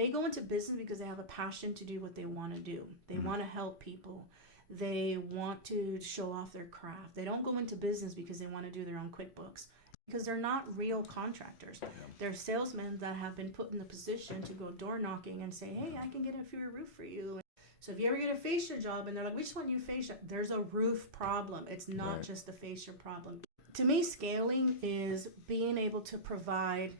They go into business because they have a passion to do what they want to do. They want to help people. They want to show off their craft. They don't go into business because they want to do their own QuickBooks, because they're not real contractors. Yeah. They're salesmen that have been put in the position to go door knocking and say, hey, I can get in for your roof for you. So if you ever get a fascia job and they're like, which one you fascia? There's a roof problem. It's not just the fascia problem. To me, scaling is being able to provide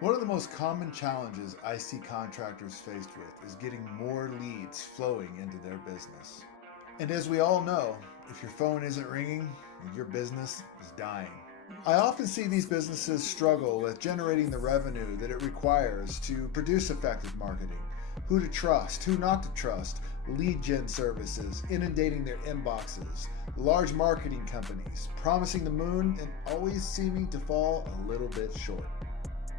One of the most common challenges I see contractors faced with is getting more leads flowing into their business. And as we all know, if your phone isn't ringing, your business is dying. I often see these businesses struggle with generating the revenue that it requires to produce effective marketing, who to trust, who not to trust, lead gen services, inundating their inboxes, large marketing companies, promising the moon and always seeming to fall a little bit short.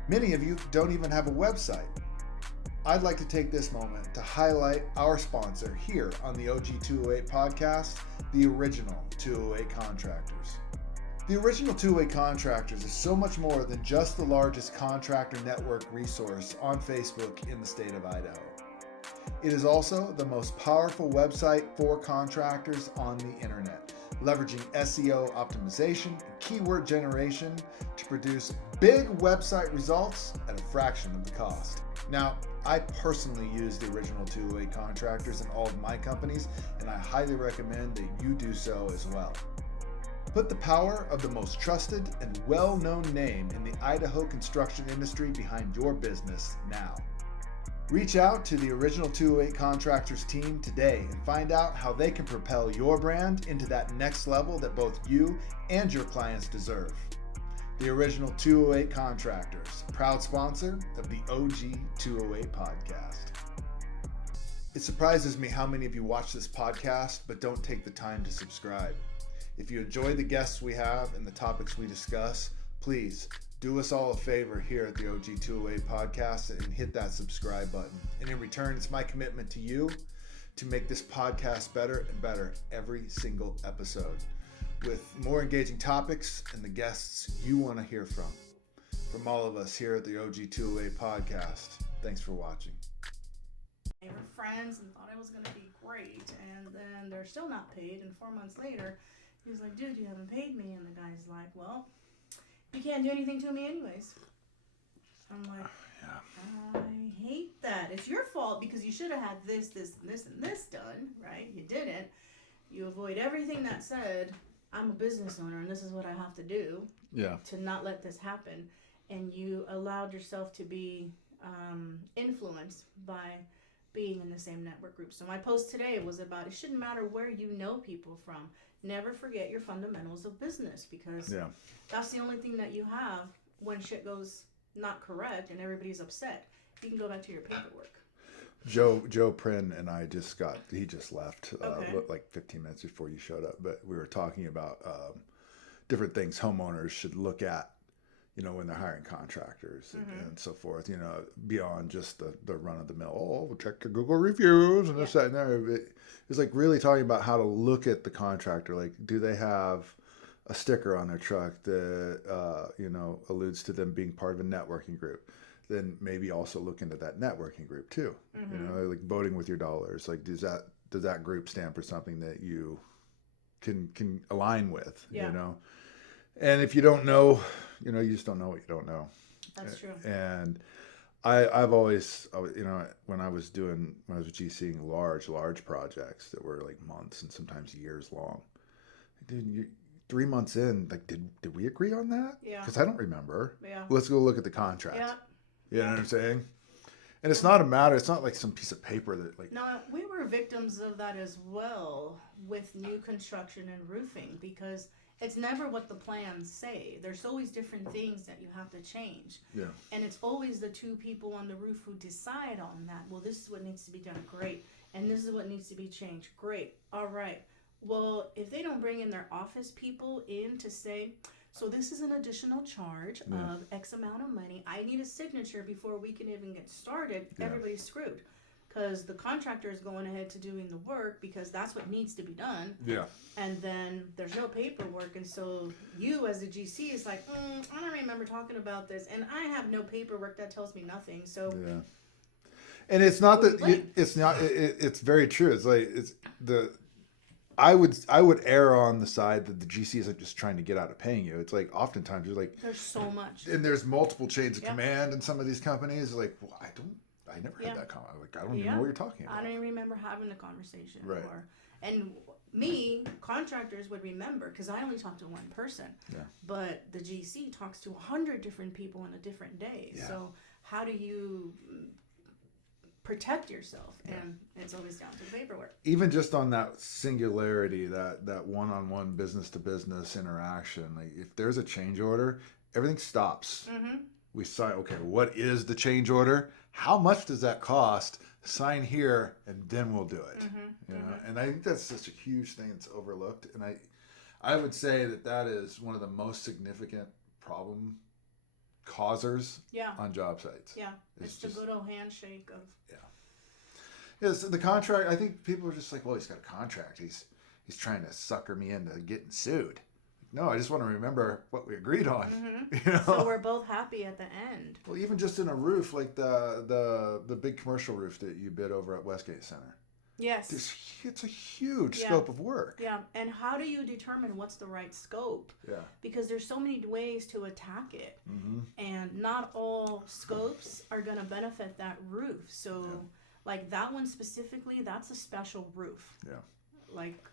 Many of you don't even have a website. I'd like to take this moment to highlight our sponsor here on the OG 208 podcast, the original 208 Contractors. The original 208 Contractors is so much more than just the largest contractor network resource on Facebook in the state of Idaho. It is also the most powerful website for contractors on the internet, leveraging SEO optimization and keyword generation to produce big website results at a fraction of the cost. Now, I personally use the original 208 Contractors in all of my companies, and I highly recommend that you do so as well. Put the power of the most trusted and well-known name in the Idaho construction industry behind your business now. Reach out to the original 208 Contractors team today and find out how they can propel your brand into that next level that both you and your clients deserve. The original 208 Contractors, proud sponsor of the OG 208 podcast. It surprises me how many of you watch this podcast but don't take the time to subscribe. If you enjoy the guests we have and the topics we discuss, please do us all a favor here at the OG 208 podcast and hit that subscribe button. And in return, it's my commitment to you to make this podcast better and better every single episode, with more engaging topics and the guests you want to hear from. From all of us here at the OG 208 podcast, thanks for watching. They were friends and thought it was going to be great, and then they're still not paid, and 4 months later, he's like, dude, you haven't paid me, and the guy's like, well, you can't do anything to me anyways. I'm like, I hate that. It's your fault because you should have had this, this, and this, and this done, right? You didn't. You avoid everything that said, I'm a business owner and this is what I have to do to not let this happen. And you allowed yourself to be influenced by being in the same network group. So my post today was about, it shouldn't matter where you know people from. Never forget your fundamentals of business, because that's the only thing that you have when shit goes not correct and everybody's upset. You can go back to your paperwork. Joe Prin and I he just left like 15 minutes before you showed up, but we were talking about different things homeowners should look at, when they're hiring contractors and so forth, beyond just the run of the mill. We'll check your Google reviews and this, that, and there. It's like really talking about how to look at the contractor. Like, do they have a sticker on their truck that, alludes to them being part of a networking group? Then maybe also look into that networking group too. Like voting with your dollars. Like, does that group stand for something that you can align with? And if you don't know, you just don't know what you don't know. That's true. And I've always, when I was GCing large projects that were like months and sometimes years long, dude, 3 months in, like, did we agree on that? Yeah. Because I don't remember. Yeah. Let's go look at the contract. Yeah. You know what I'm saying? And it's not a matter, it's not like some piece of paper that like... No, we were victims of that as well with new construction and roofing, because It's never what the plans say. There's always different things that you have to change. Yeah. And it's always the two people on the roof who decide on that. Well, this is what needs to be done. Great. And this is what needs to be changed. Great. All right. Well, if they don't bring in their office people in to say, so this is an additional charge of X amount of money. I need a signature before we can even get started. Yeah. Everybody's screwed. Because the contractor is going ahead to doing the work because that's what needs to be done. Yeah. And then there's no paperwork. And so you as a GC is like, I don't remember talking about this. And I have no paperwork that tells me nothing. So yeah. And it's not that it's very true. It's like I would err on the side that the GC isn't just trying to get out of paying you. It's like oftentimes you're like, there's so much, and there's multiple chains of command in some of these companies. Like, well, I never had that comment. Like, I don't even know what you're talking about. I don't even remember having the conversation. Right. And contractors would remember because I only talk to one person. Yeah. But the GC talks to 100 different people on a different day. Yeah. So how do you protect yourself? And it's always down to the paperwork. Even just on that singularity, that one-on-one business-to-business interaction, like if there's a change order, everything stops. Mm-hmm. We sign, okay, what is the change order? How much does that cost? Sign here, and then we'll do it. Mm-hmm. You know? And I think that's such a huge thing that's overlooked. And I would say that is one of the most significant problem causers on job sites. Yeah, it's the good old handshake of... Yes, the contract, I think people are just like, well, he's got a contract. He's trying to sucker me into getting sued. No, I just want to remember what we agreed on. Mm-hmm. You know? So we're both happy at the end. Well, even just in a roof, like the big commercial roof that you bid over at Westgate Center. Yes. It's a huge scope of work. Yeah, and how do you determine what's the right scope? Yeah. Because there's so many ways to attack it. Mm-hmm. And not all scopes are going to benefit that roof. So, like that one specifically, that's a special roof. Yeah. Like,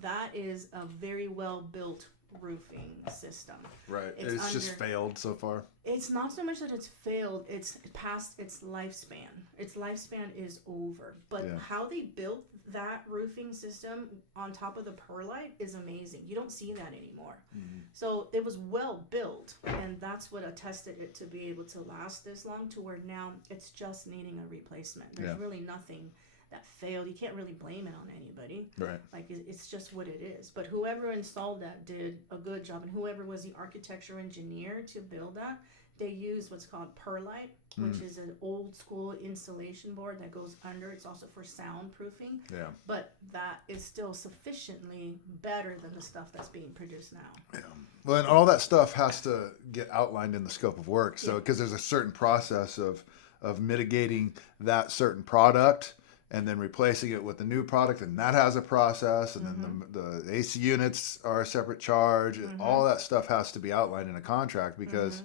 that is a very well built roofing system. Right. It's just failed so far. It's not so much that it's failed, it's past its lifespan. Its lifespan is over. But how they built that roofing system on top of the perlite is amazing. You don't see that anymore. Mm-hmm. So it was well built, and that's what attested it to be able to last this long, to where now it's just needing a replacement. There's really nothing that failed. You can't really blame it on anybody. Right. Like, it's just what it is. But whoever installed that did a good job, and whoever was the architecture engineer to build that, they used what's called perlite, which is an old school insulation board that goes under. It's also for soundproofing. Yeah. But that is still sufficiently better than the stuff that's being produced now. Yeah. Well, and all that stuff has to get outlined in the scope of work. So, because there's a certain process of mitigating that certain product and then replacing it with a new product, and that has a process, and then the AC units are a separate charge, and all that stuff has to be outlined in a contract, because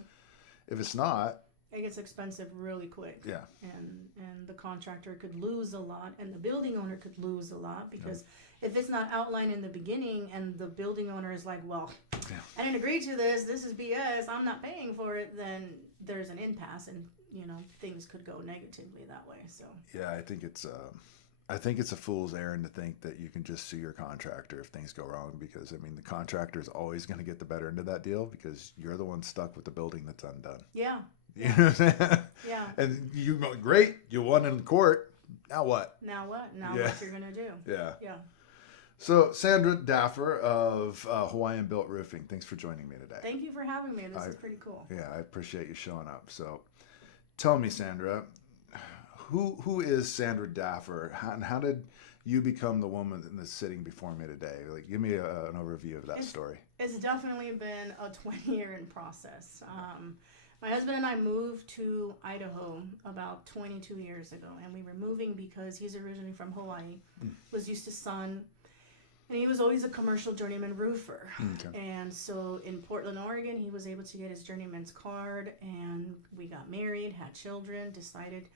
if it's not, it gets expensive really quick. Yeah. And the contractor could lose a lot, and the building owner could lose a lot, because if it's not outlined in the beginning and the building owner is like, well, I didn't agree to this is BS, I'm not paying for it, then there's an impasse, and things could go negatively that way. So yeah, I think it's a fool's errand to think that you can just sue your contractor if things go wrong, because I mean, the contractor is always going to get the better end of that deal, because you're the one stuck with the building that's undone. Yeah. You know what I'm saying? Yeah. And you great, you won in court. Now what? Now what you're gonna do? Yeah. Yeah. So, Sandra Daffer of Hawaiian Built Roofing, thanks for joining me today. Thank you for having me. This is pretty cool. Yeah, I appreciate you showing up. So, tell me, Sandra, who is Sandra Daffer, and how did you become the woman that's sitting before me today? Like, give me an overview of that story. It's definitely been a 20-year process. My husband and I moved to Idaho about 22 years ago, and we were moving because he's originally from Hawaii, was used to sun, and he was always a commercial journeyman roofer. Okay. And so in Portland, Oregon, he was able to get his journeyman's card, and we got married, had children, decided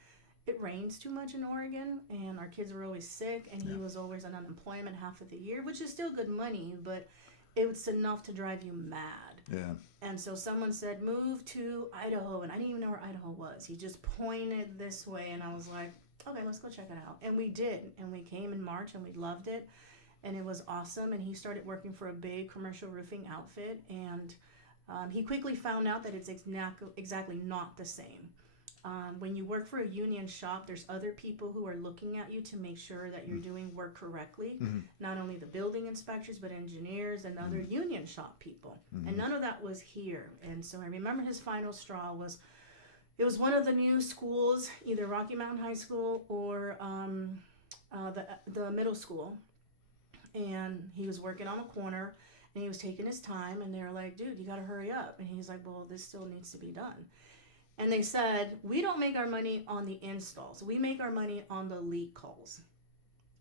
it rains too much in Oregon, and our kids were always sick, and he was always on unemployment half of the year, which is still good money, but it was enough to drive you mad. Yeah. And so someone said, move to Idaho, and I didn't even know where Idaho was. He just pointed this way, and I was like, okay, let's go check it out. And we did, and we came in March, and we loved it. and it was awesome. And he started working for a big commercial roofing outfit, and he quickly found out that it's exactly not the same. When you work for a union shop, there's other people who are looking at you to make sure that you're doing work correctly. Not only the building inspectors, but engineers and other union shop people. And none of that was here. And so I remember his final straw was, it was one of the new schools, either Rocky Mountain High School or the middle school. And he was working on a corner, and he was taking his time, and they were like, dude, you got to hurry up. And he's like, well, this still needs to be done. And they said, we don't make our money on the installs. We make our money on the leak calls.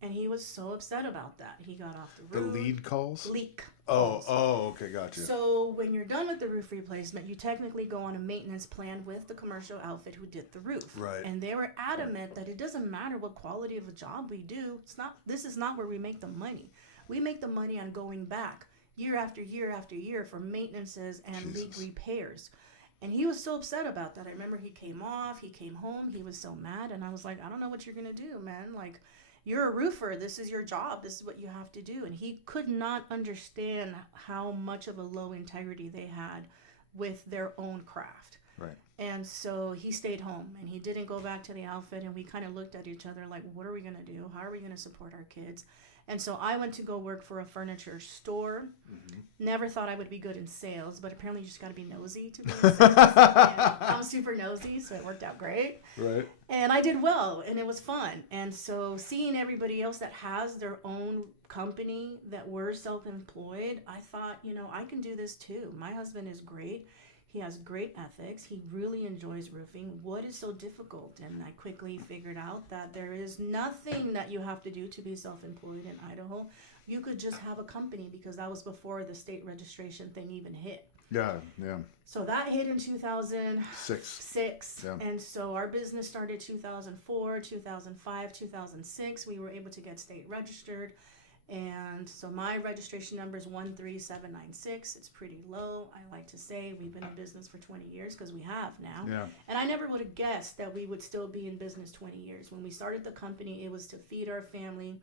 And he was so upset about that. He got off the roof. The lead calls? Leak Oh, calls. okay, gotcha. So when you're done with the roof replacement, you technically go on a maintenance plan with the commercial outfit who did the roof. Right. And they were adamant that it doesn't matter what quality of a job we do. This is not where we make the money. We make the money on going back year after year after year for maintenances and leak repairs. And he was so upset about that. I remember he came home, he was so mad, and I was like, I don't know what you're going to do, man. Like, you're a roofer. This is your job. This is what you have to do. And he could not understand how much of a low integrity they had with their own craft. Right. And so he stayed home, and he didn't go back to the outfit, and we kind of looked at each other like, what are we going to do? How are we going to support our kids? And so I went to go work for a furniture store. Never thought I would be good in sales, but apparently you just got to be nosy to be in sales. And I'm super nosy, so it worked out great. Right. And I did well, and it was fun. And so seeing everybody else that has their own company, that were self-employed, I thought, I can do this too. My husband is great. He has great ethics. He really enjoys roofing. What is so difficult? And I quickly figured out that there is nothing that you have to do to be self-employed in Idaho. You could just have a company, because that was before the state registration thing even hit. Yeah. So that hit in 2006. 6. Yeah. And so our business started 2004, 2005, 2006. We were able to get state registered. And so my registration number is 13796. It's pretty low. I like to say we've been in business for 20 years, because we have now. Yeah. And I never would have guessed that we would still be in business 20 years. When we started the company, it was to feed our family,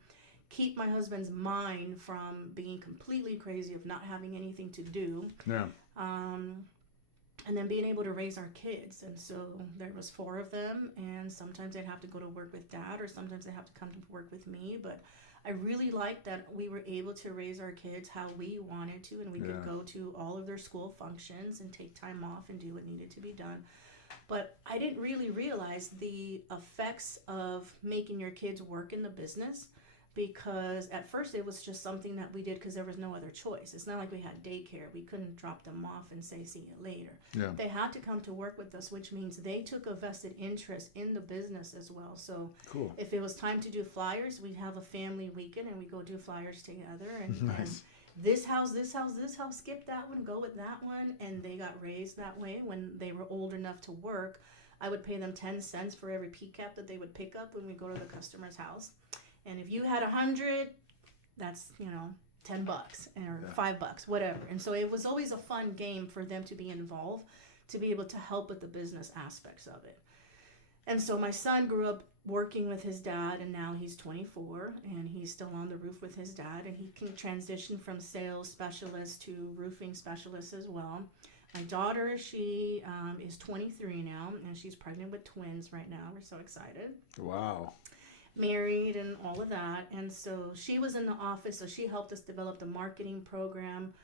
keep my husband's mind from being completely crazy of not having anything to do. Yeah. And then being able to raise our kids. And so there was 4 of them, and sometimes they'd have to go to work with dad, or sometimes they'd have to come to work with me. But I really liked that we were able to raise our kids how we wanted to, and we could go to all of their school functions and take time off and do what needed to be done. But I didn't really realize the effects of making your kids work in the business, because at first it was just something that we did because there was no other choice. It's not like we had daycare. We couldn't drop them off and say, see you later. Yeah. They had to come to work with us, which means they took a vested interest in the business as well. So Cool. if it was time to do flyers, we'd have a family weekend and we go do flyers together. And, Nice. and this house, skip that one, go with that one. And they got raised that way. When they were old enough to work, I would pay them 10 cents for every PCAP that they would pick up when we go to the customer's house. And if you had 100, that's, $10 or $5, whatever. And so it was always a fun game for them to be involved, to be able to help with the business aspects of it. And so my son grew up working with his dad, and now he's 24, and he's still on the roof with his dad, and he can transition from sales specialist to roofing specialist as well. My daughter, she is 23 now, and she's pregnant with twins right now. We're so excited. Wow. Married and all of that. And so she was in the office, so she helped us develop the marketing program,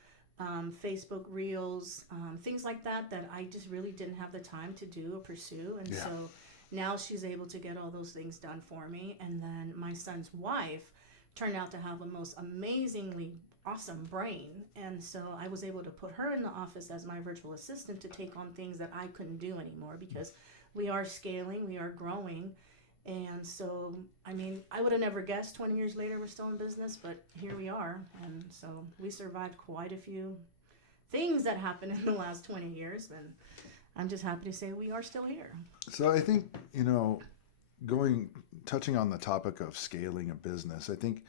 Facebook Reels, things like that I just really didn't have the time to do or pursue. And so now she's able to get all those things done for me. And then my son's wife turned out to have a most amazingly awesome brain. And so I was able to put her in the office as my virtual assistant to take on things that I couldn't do anymore, because we are scaling, we are growing. And so, I would have never guessed 20 years later we're still in business, but here we are. And so we survived quite a few things that happened in the last 20 years. And I'm just happy to say we are still here. So I think, touching on the topic of scaling a business, I think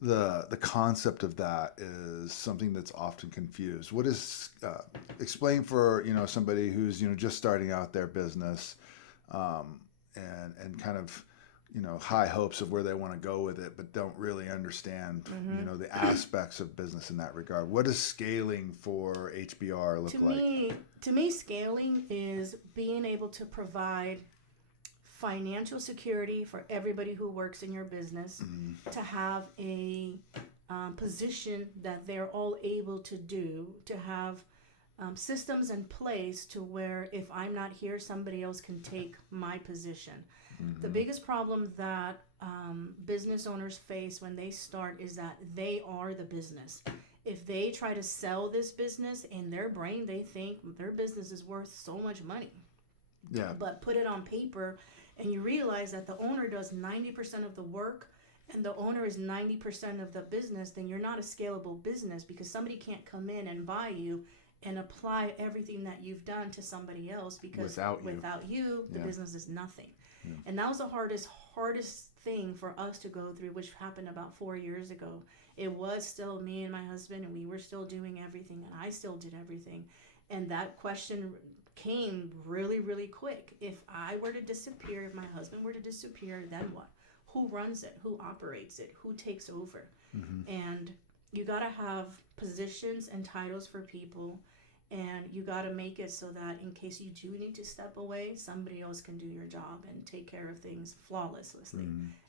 the concept of that is something that's often confused. What is, explain for, somebody who's, just starting out their business, and kind of high hopes of where they want to go with it, but don't really understand, the aspects of business in that regard. What does scaling for HBR look like? To me, scaling is being able to provide financial security for everybody who works in your business, to have a position that they're all able to do, to have systems in place to where if I'm not here, somebody else can take my position. The biggest problem that business owners face when they start is that they are the business. If they try to sell this business, in their brain, they think their business is worth so much money. Yeah. But put it on paper, and you realize that the owner does 90% of the work, and the owner is 90% of the business, then you're not a scalable business, because somebody can't come in and buy you and apply everything that you've done to somebody else, because without you, the business is nothing. Yeah. And that was the hardest thing for us to go through, which happened about 4 years ago. It was still me and my husband, and we were still doing everything, and I still did everything. And that question came really, really quick. If I were to disappear, if my husband were to disappear, then what? Who runs it? Who operates it? Who takes over? And you got to have positions and titles for people, and you got to make it so that in case you do need to step away, somebody else can do your job and take care of things flawlessly.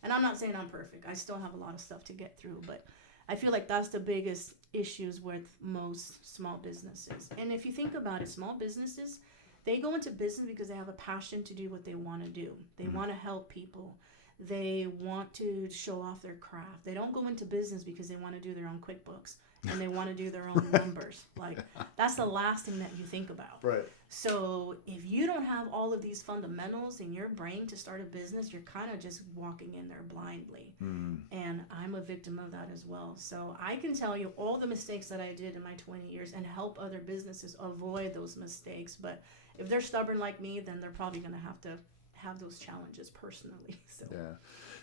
And I'm not saying I'm perfect. I still have a lot of stuff to get through, but I feel like that's the biggest issues with most small businesses. And if you think about it, small businesses, they go into business because they have a passion to do what they want to do. They want to help people. They want to show off their craft. They don't go into business because they want to do their own QuickBooks and they want to do their own numbers. Like, that's the last thing that you think about. Right. So if you don't have all of these fundamentals in your brain to start a business, you're kind of just walking in there blindly. And I'm a victim of that as well. So I can tell you all the mistakes that I did in my 20 years and help other businesses avoid those mistakes. But if they're stubborn like me, then they're probably going to have those challenges personally. So. Yeah.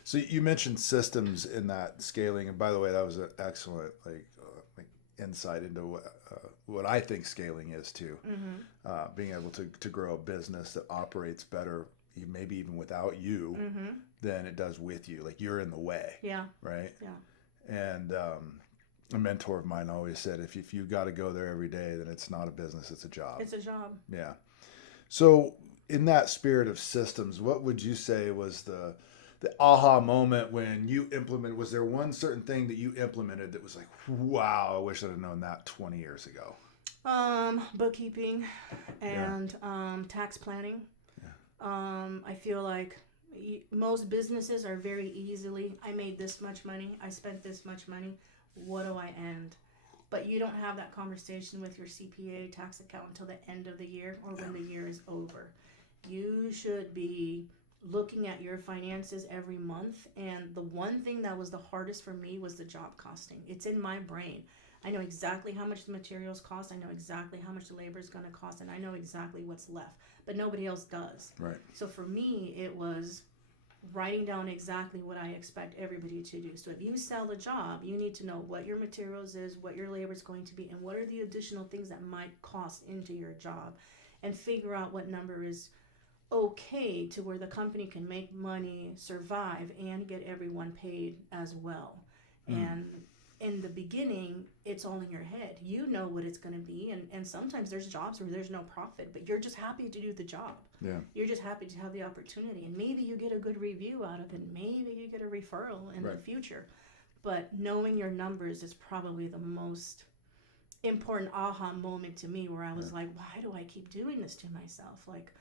So you mentioned systems in that scaling, and by the way, that was an excellent insight into what I think scaling is too. Being able to grow a business that operates better, maybe even without you, than it does with you. Like, you're in the way. Yeah. Right. Yeah. And a mentor of mine always said, if you got to go there every day, then it's not a business, it's a job. It's a job. Yeah. So in that spirit of systems, what would you say was the aha moment when you implemented? Was there one certain thing that you implemented that was like, wow, I wish I'd have known that 20 years ago? Bookkeeping and tax planning. Yeah. I feel like most businesses are very easily, I made this much money, I spent this much money, what do I end? But you don't have that conversation with your CPA, tax accountant, until the end of the year or when the year is over. You should be looking at your finances every month. And the one thing that was the hardest for me was the job costing. It's in my brain. I know exactly how much the materials cost. I know exactly how much the labor is going to cost. And I know exactly what's left. But nobody else does. Right. So for me, it was writing down exactly what I expect everybody to do. So if you sell a job, you need to know what your materials is, what your labor is going to be, and what are the additional things that might cost into your job, and figure out what number is okay to where the company can make money, survive, and get everyone paid as well. And in the beginning, it's all in your head. You know what it's going to be, and sometimes there's jobs where there's no profit, but you're just happy to do the job. Yeah. You're just happy to have the opportunity, and maybe you get a good review out of it. Maybe you get a referral in the future. But knowing your numbers is probably the most important aha moment to me, where I was like, why do I keep doing this to myself? Like,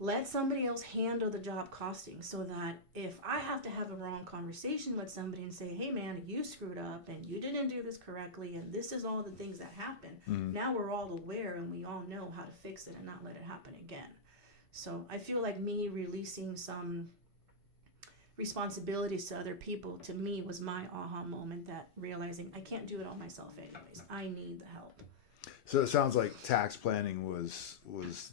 let somebody else handle the job costing, so that if I have to have a wrong conversation with somebody and say, hey man, you screwed up and you didn't do this correctly and this is all the things that happen, now we're all aware and we all know how to fix it and not let it happen again. So I feel like me releasing some responsibilities to other people, to me, was my aha moment, that realizing I can't do it all myself anyways. I need the help. So it sounds like tax planning was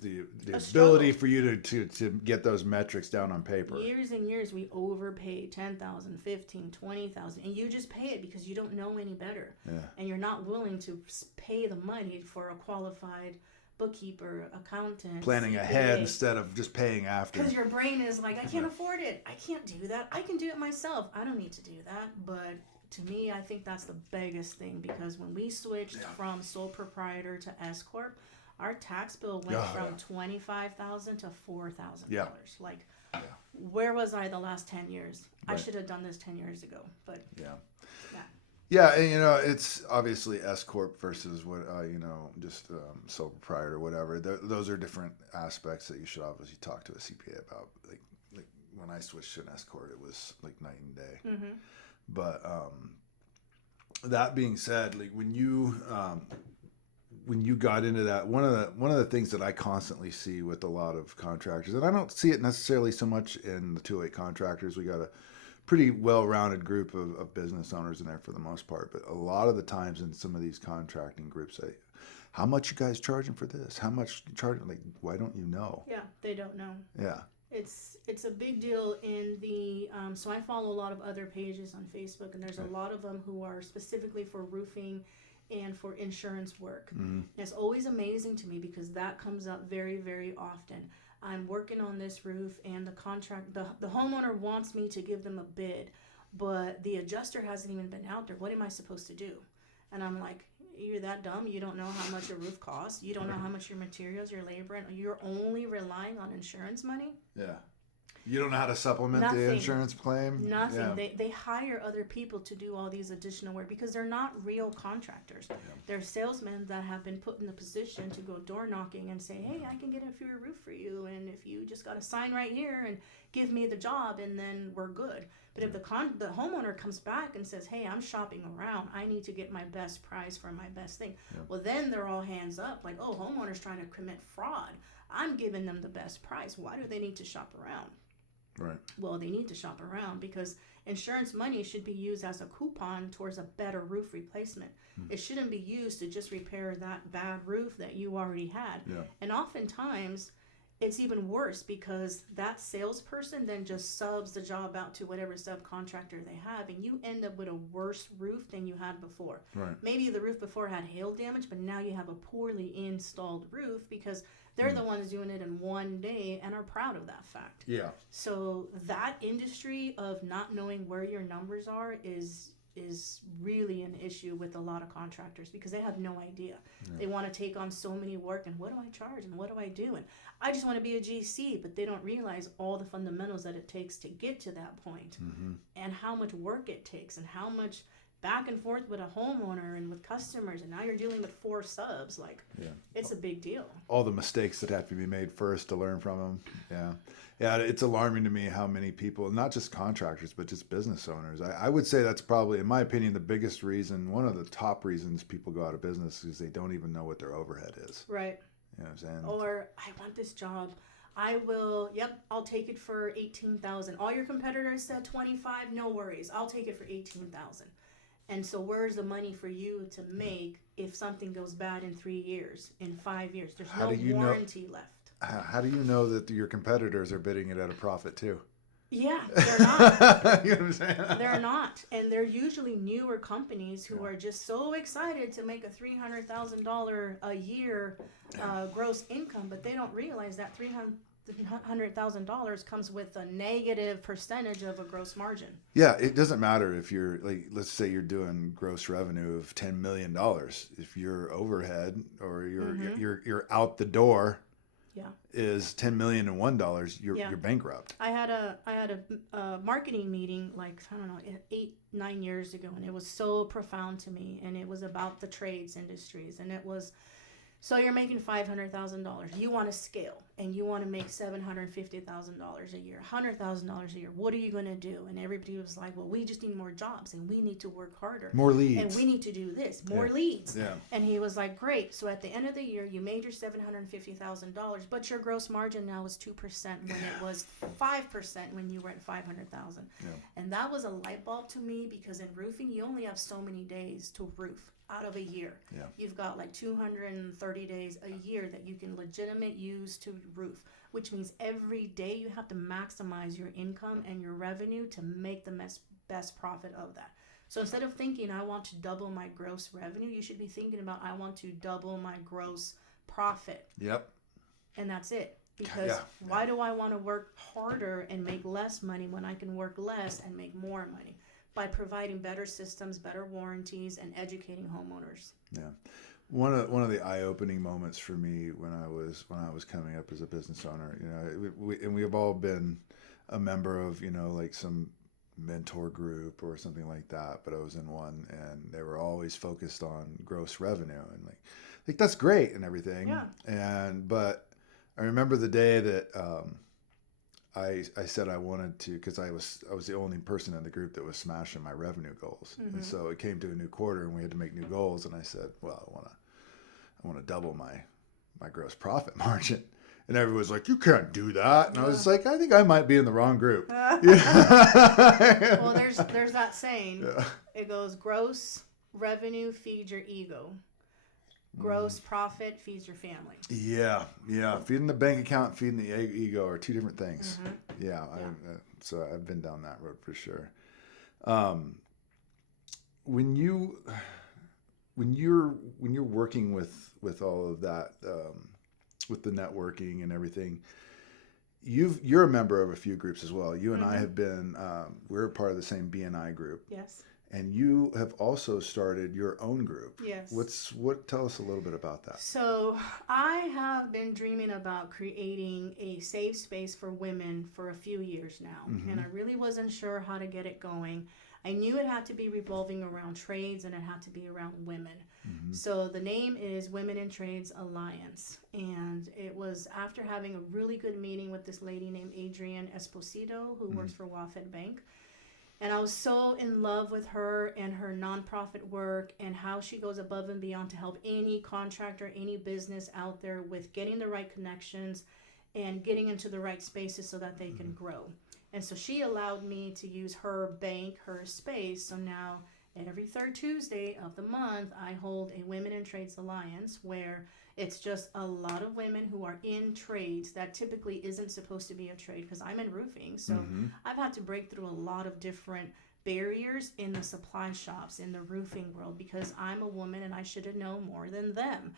the ability for you to get those metrics down on paper. Years and years we overpay $10,000, $15,000, $20,000, and you just pay it because you don't know any better. Yeah. And you're not willing to pay the money for a qualified bookkeeper, accountant, Planning CPA. ahead instead of just paying after. Because your brain is like, I can't afford it. I can't do that. I can do it myself. I don't need to do that. But to me, I think that's the biggest thing, because when we switched from sole proprietor to S Corp, our tax bill went from $25,000 to $4,000. Yeah. Like, where was I the last 10 years? Right. I should have done this 10 years ago. But yeah, and it's obviously S Corp versus what just sole proprietor or whatever. Those are different aspects that you should obviously talk to a CPA about. Like when I switched to an S Corp, it was like night and day. Mm-hmm. But that being said, like when you got into that, one of the things that I constantly see with a lot of contractors, and I don't see it necessarily so much in the 208 contractors. We got a pretty well-rounded group of business owners in there for the most part, but a lot of the times in some of these contracting groups say, how much you guys charging for this? How much you charging? Like, why don't you know? Yeah, they don't know. Yeah. It's a big deal in the, so I follow a lot of other pages on Facebook, and there's a lot of them who are specifically for roofing and for insurance work. Mm-hmm. And it's always amazing to me because that comes up very, very often. I'm working on this roof, and the homeowner wants me to give them a bid, but the adjuster hasn't even been out there. What am I supposed to do? And I'm like, you're that dumb? You don't know how much a roof costs? You don't know how much your materials, your labor, and you're only relying on insurance money? Yeah. You don't know how to supplement the insurance claim? Nothing. Yeah. They hire other people to do all these additional work because they're not real contractors. Yeah. They're salesmen that have been put in the position to go door knocking and say, hey, I can get a free roof for you, and if you just got to sign right here and give me the job, and then we're good. But if the homeowner comes back and says, hey, I'm shopping around, I need to get my best price for my best thing. Yeah. Well, then they're all hands up like, oh, homeowner's trying to commit fraud. I'm giving them the best price. Why do they need to shop around? Right. Well, they need to shop around because insurance money should be used as a coupon towards a better roof replacement. It shouldn't be used to just repair that bad roof that you already had. Yeah. And oftentimes, it's even worse because that salesperson then just subs the job out to whatever subcontractor they have, and you end up with a worse roof than you had before. Right. Maybe the roof before had hail damage, but now you have a poorly installed roof because they're the ones doing it in one day and are proud of that fact. Yeah. So that industry of not knowing where your numbers are is really an issue with a lot of contractors because they have no idea. Yeah. They want to take on so many work, and what do I charge and what do I do? And I just want to be a GC, but they don't realize all the fundamentals that it takes to get to that point, and how much work it takes and how much back and forth with a homeowner and with customers, and now you're dealing with 4 subs. Like, it's a big deal. All the mistakes that have to be made first to learn from them. Yeah, it's alarming to me how many people, not just contractors, but just business owners. I would say that's probably, in my opinion, the biggest reason, one of the top reasons people go out of business is they don't even know what their overhead is. Right. You know what I'm saying? Or, I want this job. I'll take it for $18,000. All your competitors said $25,000, no worries. I'll take it for $18,000. And so where's the money for you to make if something goes bad in 3 years, in 5 years? There's no warranty left. How do you know that your competitors are bidding it at a profit too? Yeah, they're not. You know what I'm saying? They're not. And they're usually newer companies who are just so excited to make a $300,000 a year gross income, but they don't realize that $300,000 comes with a negative percentage of a gross margin. Yeah, it doesn't matter if you're, like, let's say you're doing gross revenue of $10 million. If your overhead or you're out the door is $10,001,000, you're bankrupt. I had a marketing meeting, like, I don't know, 8-9 years ago, and it was so profound to me, and it was about the trades industries, and it was, so you're making $500,000. You want to scale, and you want to make $750,000 a year, $100,000 a year. What are you going to do? And everybody was like, well, we just need more jobs, and we need to work harder. More leads. And we need to do this, more leads. Yeah. And he was like, great. So at the end of the year, you made your $750,000, but your gross margin now is 2% when it was 5% when you were at $500,000. Yeah. And that was a light bulb to me because in roofing, you only have so many days to roof. Out of a year. Yeah. You've got like 230 days a year that you can legitimate use to roof, which means every day you have to maximize your income and your revenue to make the best profit of that. So instead of thinking I want to double my gross revenue, you should be thinking about I want to double my gross profit. Yep. And that's it. Because why do I want to work harder and make less money when I can work less and make more money? By providing better systems, better warranties, and educating homeowners. Yeah. One of the eye-opening moments for me when I was coming up as a business owner, you know, we have all been a member of, you know, like some mentor group or something like that, but I was in one, and they were always focused on gross revenue, and like that's great and everything. Yeah. But I remember the day that I said I wanted to, because I was the only person in the group that was smashing my revenue goals, and so it came to a new quarter and we had to make new goals, and I said, well, I want to double my gross profit margin. And everyone was like, you can't do that. And I was like, I think I might be in the wrong group. Well, there's that saying. Yeah. It goes, gross revenue feeds your ego. Gross profit feeds your family. Yeah. Feeding the bank account, feeding the ego are two different things. Yeah. So I've been down that road for sure. When you're working with all of that, with the networking and everything, you're a member of a few groups as well. You and I have been, we're part of the same BNI group. Yes. And you have also started your own group. Yes. Tell us a little bit about that. So I have been dreaming about creating a safe space for women for a few years now. And I really wasn't sure how to get it going. I knew it had to be revolving around trades and it had to be around women. So the name is Women in Trades Alliance. And it was after having a really good meeting with this lady named Adrienne Esposito, who works for WaFd Bank. And I was so in love with her and her nonprofit work and how she goes above and beyond to help any contractor, any business out there with getting the right connections and getting into the right spaces so that they can grow. And so she allowed me to use her bank, her space. So now every third Tuesday of the month, I hold a Women in Trades Alliance where it's just a lot of women who are in trades that typically isn't supposed to be a trade, because I'm in roofing. So I've had to break through a lot of different barriers in the supply shops, in the roofing world, because I'm a woman and I should have known more than them.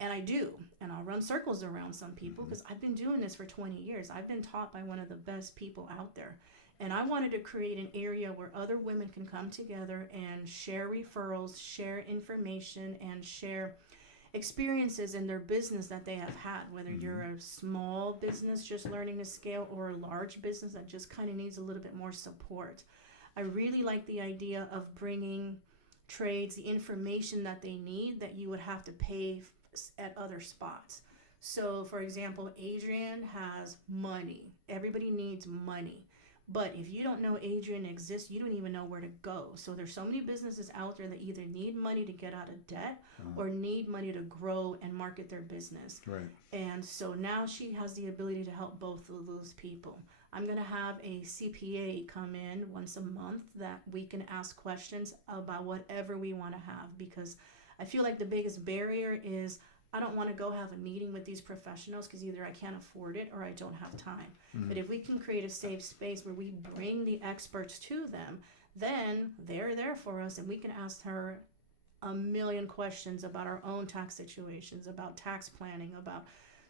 And I do. And I'll run circles around some people because I've been doing this for 20 years. I've been taught by one of the best people out there. And I wanted to create an area where other women can come together and share referrals, share information, and share experiences in their business that they have had, whether you're a small business just learning to scale or a large business that just kind of needs a little bit more support. I really like the idea of bringing trades the information that they need that you would have to pay at other spots. So for example, Adrienne has money. Everybody needs money. But if you don't know Adrienne exists, you don't even know where to go. So there's so many businesses out there that either need money to get out of debt or need money to grow and market their business. Right. And so now she has the ability to help both of those people. I'm going to have a CPA come in once a month that we can ask questions about whatever we want to have, because I feel like the biggest barrier is I don't want to go have a meeting with these professionals because either I can't afford it or I don't have time. But if we can create a safe space where we bring the experts to them, then they're there for us and we can ask her a million questions about our own tax situations, about tax planning, about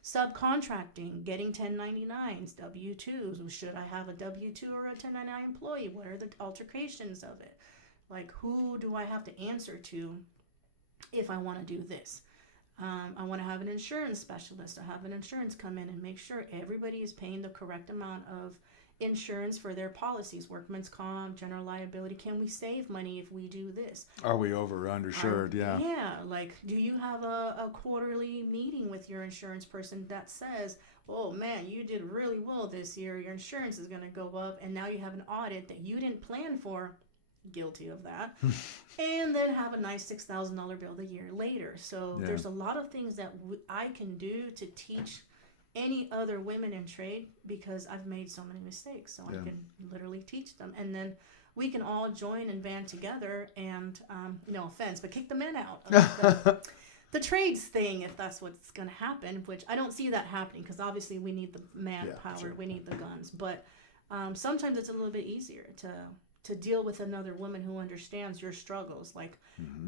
subcontracting, getting 1099s, W-2s. Should I have a W-2 or a 1099 employee? What are the altercations of it? Like, who do I have to answer to if I want to do this? I want to have an insurance specialist. I have an insurance come in and make sure everybody is paying the correct amount of insurance for their policies, workman's comp, general liability. Can we save money if we do this? Are we over or underinsured? Yeah. Yeah. Like, do you have a quarterly meeting with your insurance person that says, oh man, you did really well this year. Your insurance is going to go up. And now you have an audit that you didn't plan for. Guilty of that. And then have a nice $6,000 bill a year later. So there's a lot of things that I can do to teach any other women in trade because I've made so many mistakes. So I can literally teach them. And then we can all join and band together and, no offense, but kick the men out of the trades thing, if that's what's going to happen, which I don't see that happening because obviously we need the manpower, we need the guns. But sometimes it's a little bit easier to to deal with another woman who understands your struggles. Like,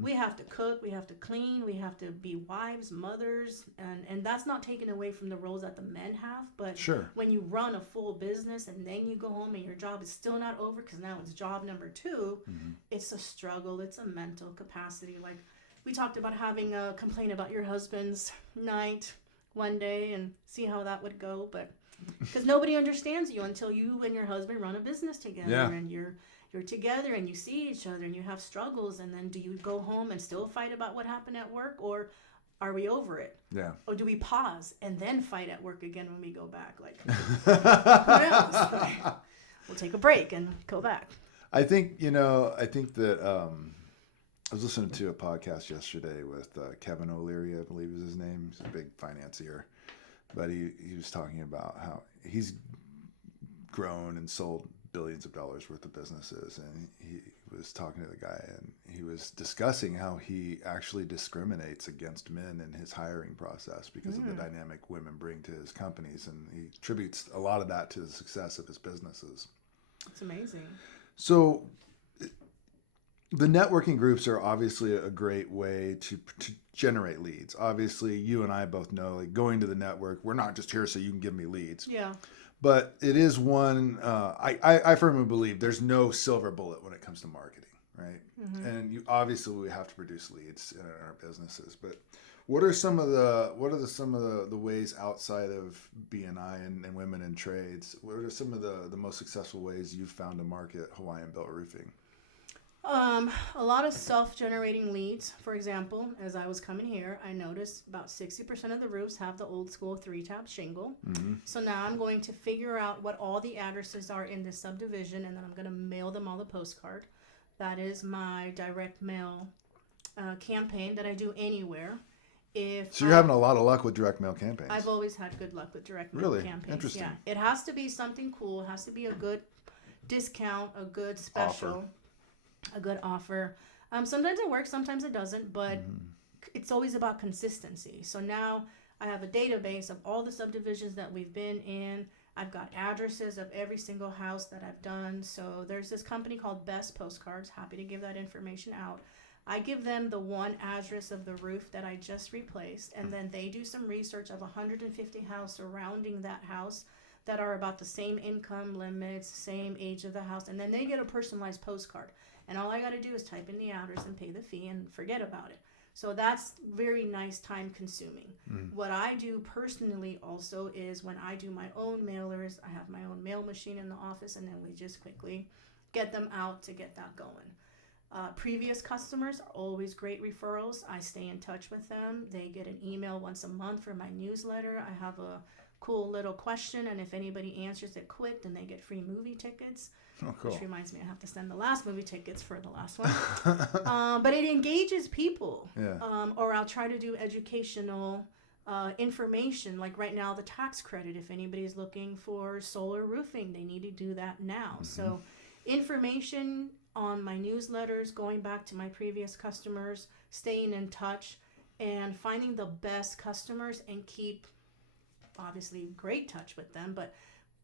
we have to cook, we have to clean, we have to be wives, mothers, and that's not taken away from the roles that the men have. But Sure. when you run a full business and then you go home and your job is still not over because now it's job number 2, it's a struggle. It's a mental capacity. Like, we talked about having a complaint about your husband's night one day and see how that would go, but because nobody understands you until you and your husband run a business together, and you're together and you see each other and you have struggles, and then do you go home and still fight about what happened at work, or are we over it? Yeah. Or do we pause and then fight at work again when we go back? Like, who knows? We'll take a break and go back. I think that I was listening to a podcast yesterday with Kevin O'Leary, I believe is his name. He's a big financier. But he was talking about how he's grown and sold billions of dollars worth of businesses. And he was talking to the guy, and he was discussing how he actually discriminates against men in his hiring process because of the dynamic women bring to his companies. And he attributes a lot of that to the success of his businesses. It's amazing. So the networking groups are obviously a great way to generate leads. Obviously, you and I both know, like, going to the network, we're not just here so you can give me leads. Yeah. But it is one, I firmly believe there's no silver bullet when it comes to marketing, right? And obviously we have to produce leads in our businesses. But what are some of the ways outside of BNI and women in trades? What are some of the most successful ways you've found to market Hawaiian built roofing? A lot of self-generating leads. For example, as I was coming here, I noticed about 60% of the roofs have the old school 3-tab shingle. So now I'm going to figure out what all the addresses are in this subdivision, and then I'm going to mail them all a postcard. That is my direct mail campaign that I do anywhere. So you're having a lot of luck with direct mail campaigns. I've always had good luck with direct mail campaigns. Really? Interesting. Yeah. It has to be something cool. It has to be a good discount, a good special. A good offer. Sometimes it works, sometimes it doesn't, but it's always about consistency. So now I have a database of all the subdivisions that we've been in. I've got addresses of every single house that I've done. So there's this company called Best Postcards. Happy to give that information out. I give them the one address of the roof that I just replaced, and then they do some research of 150 houses surrounding that house that are about the same income limits, same age of the house, and then they get a personalized postcard. And all I got to do is type in the address and pay the fee and forget about it. So that's very nice, time consuming. What I do personally also is when I do my own mailers, I have my own mail machine in the office, and then we just quickly get them out to get that going. Previous customers are always great referrals. I stay in touch with them. They get an email once a month for my newsletter. I have a cool little question, and if anybody answers it quick, then they get free movie tickets. Oh, cool. Which reminds me, I have to send the last movie tickets for the last one. But it engages people. Yeah. Or I'll try to do educational information. Like right now, the tax credit. If anybody's looking for solar roofing, they need to do that now. So information on my newsletters, going back to my previous customers, staying in touch, and finding the best customers and keep, obviously, great touch with them. But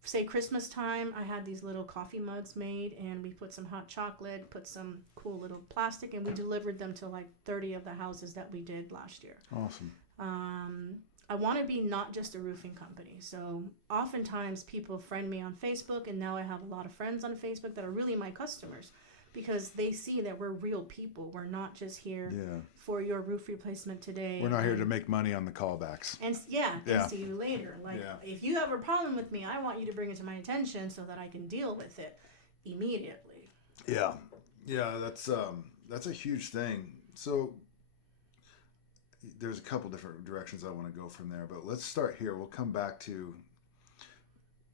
say Christmas time, I had these little coffee mugs made, and we put some hot chocolate, put some cool little plastic, and we delivered them to like 30 of the houses that we did last year. Awesome. I want to be not just a roofing company. So oftentimes people friend me on Facebook, and now I have a lot of friends on Facebook that are really my customers because they see that we're real people. We're not just here for your roof replacement today. We're not here to make money on the callbacks. And and see you later. Like, if you have a problem with me, I want you to bring it to my attention so that I can deal with it immediately. Yeah, that's a huge thing. So there's a couple different directions I want to go from there, but let's start here. We'll come back to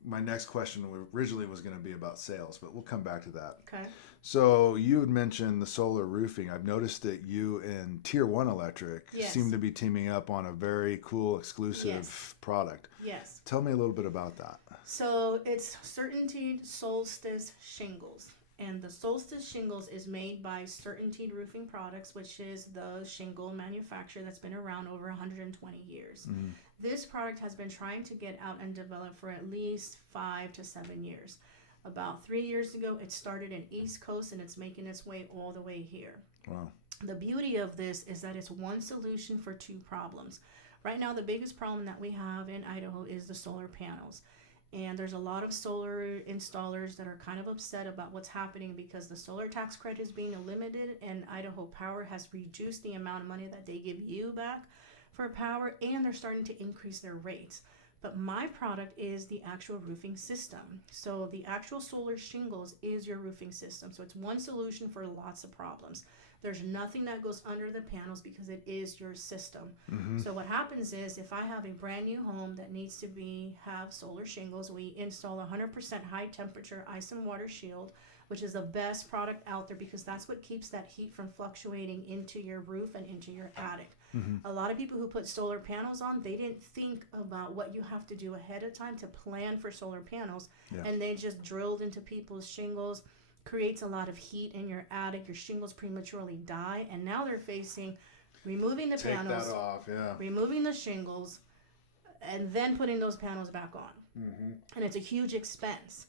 my next question. Originally was going to be about sales, but we'll come back to that. Okay. So you had mentioned the solar roofing. I've noticed that you and Tier 1 Electric seem to be teaming up on a very cool, exclusive product. Yes. Tell me a little bit about that. So it's Certainty Solstice Shingles. And the Solstice Shingles is made by Certainty Roofing Products, which is the shingle manufacturer that's been around over 120 years. This product has been trying to get out and develop for at least 5 to 7 years. About 3 years ago, it started in East Coast and it's making its way all the way here. Wow. The beauty of this is that it's one solution for two problems. Right now, the biggest problem that we have in Idaho is the solar panels. And there's a lot of solar installers that are kind of upset about what's happening because the solar tax credit is being eliminated and Idaho Power has reduced the amount of money that they give you back for power, and they're starting to increase their rates. But my product is the actual roofing system. So the actual solar shingles is your roofing system. So it's one solution for lots of problems. There's nothing that goes under the panels because it is your system. Mm-hmm. So what happens is if I have a brand new home that needs to have solar shingles, we install 100% high temperature ice and water shield, which is the best product out there because that's what keeps that heat from fluctuating into your roof and into your attic. Mm-hmm. A lot of people who put solar panels on, they didn't think about what you have to do ahead of time to plan for solar panels. Yeah. And they just drilled into people's shingles, creates a lot of heat in your attic. Your shingles prematurely die. And now they're facing removing the panels, that off, yeah. removing the shingles, and then putting those panels back on. Mm-hmm. And it's a huge expense.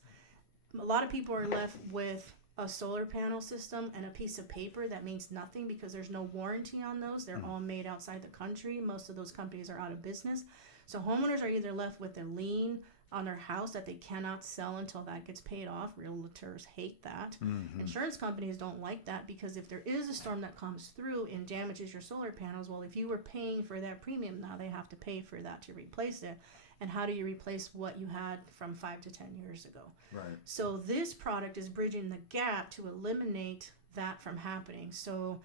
A lot of people are left with a solar panel system and a piece of paper that means nothing because there's no warranty on those. They're all made outside the country. Most of those companies are out of business. So homeowners are either left with a lien on their house that they cannot sell until that gets paid off. Realtors hate that. Mm-hmm. Insurance companies don't like that because if there is a storm that comes through and damages your solar panels, well, if you were paying for that premium, now they have to pay for that to replace it. And how do you replace what you had from 5 to 10 years ago? Right. So this product is bridging the gap to eliminate that from happening. So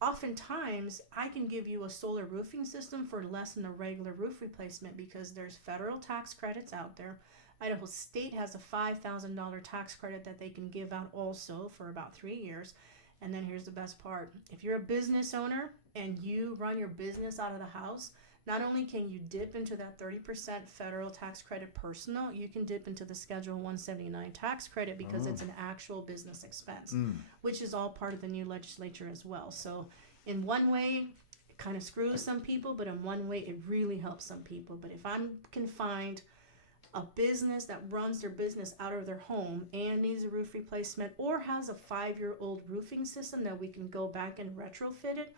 oftentimes I can give you a solar roofing system for less than a regular roof replacement because there's federal tax credits out there. Idaho State has a $5,000 tax credit that they can give out also for about 3 years. And then here's the best part. If you're a business owner and you run your business out of the house, not only can you dip into that 30% federal tax credit personal, you can dip into the Schedule 179 tax credit because it's an actual business expense, which is all part of the new legislature as well. So in one way, it kind of screws some people, but in one way, it really helps some people. But if I can find a business that runs their business out of their home and needs a roof replacement or has a 5-year-old roofing system that we can go back and retrofit it,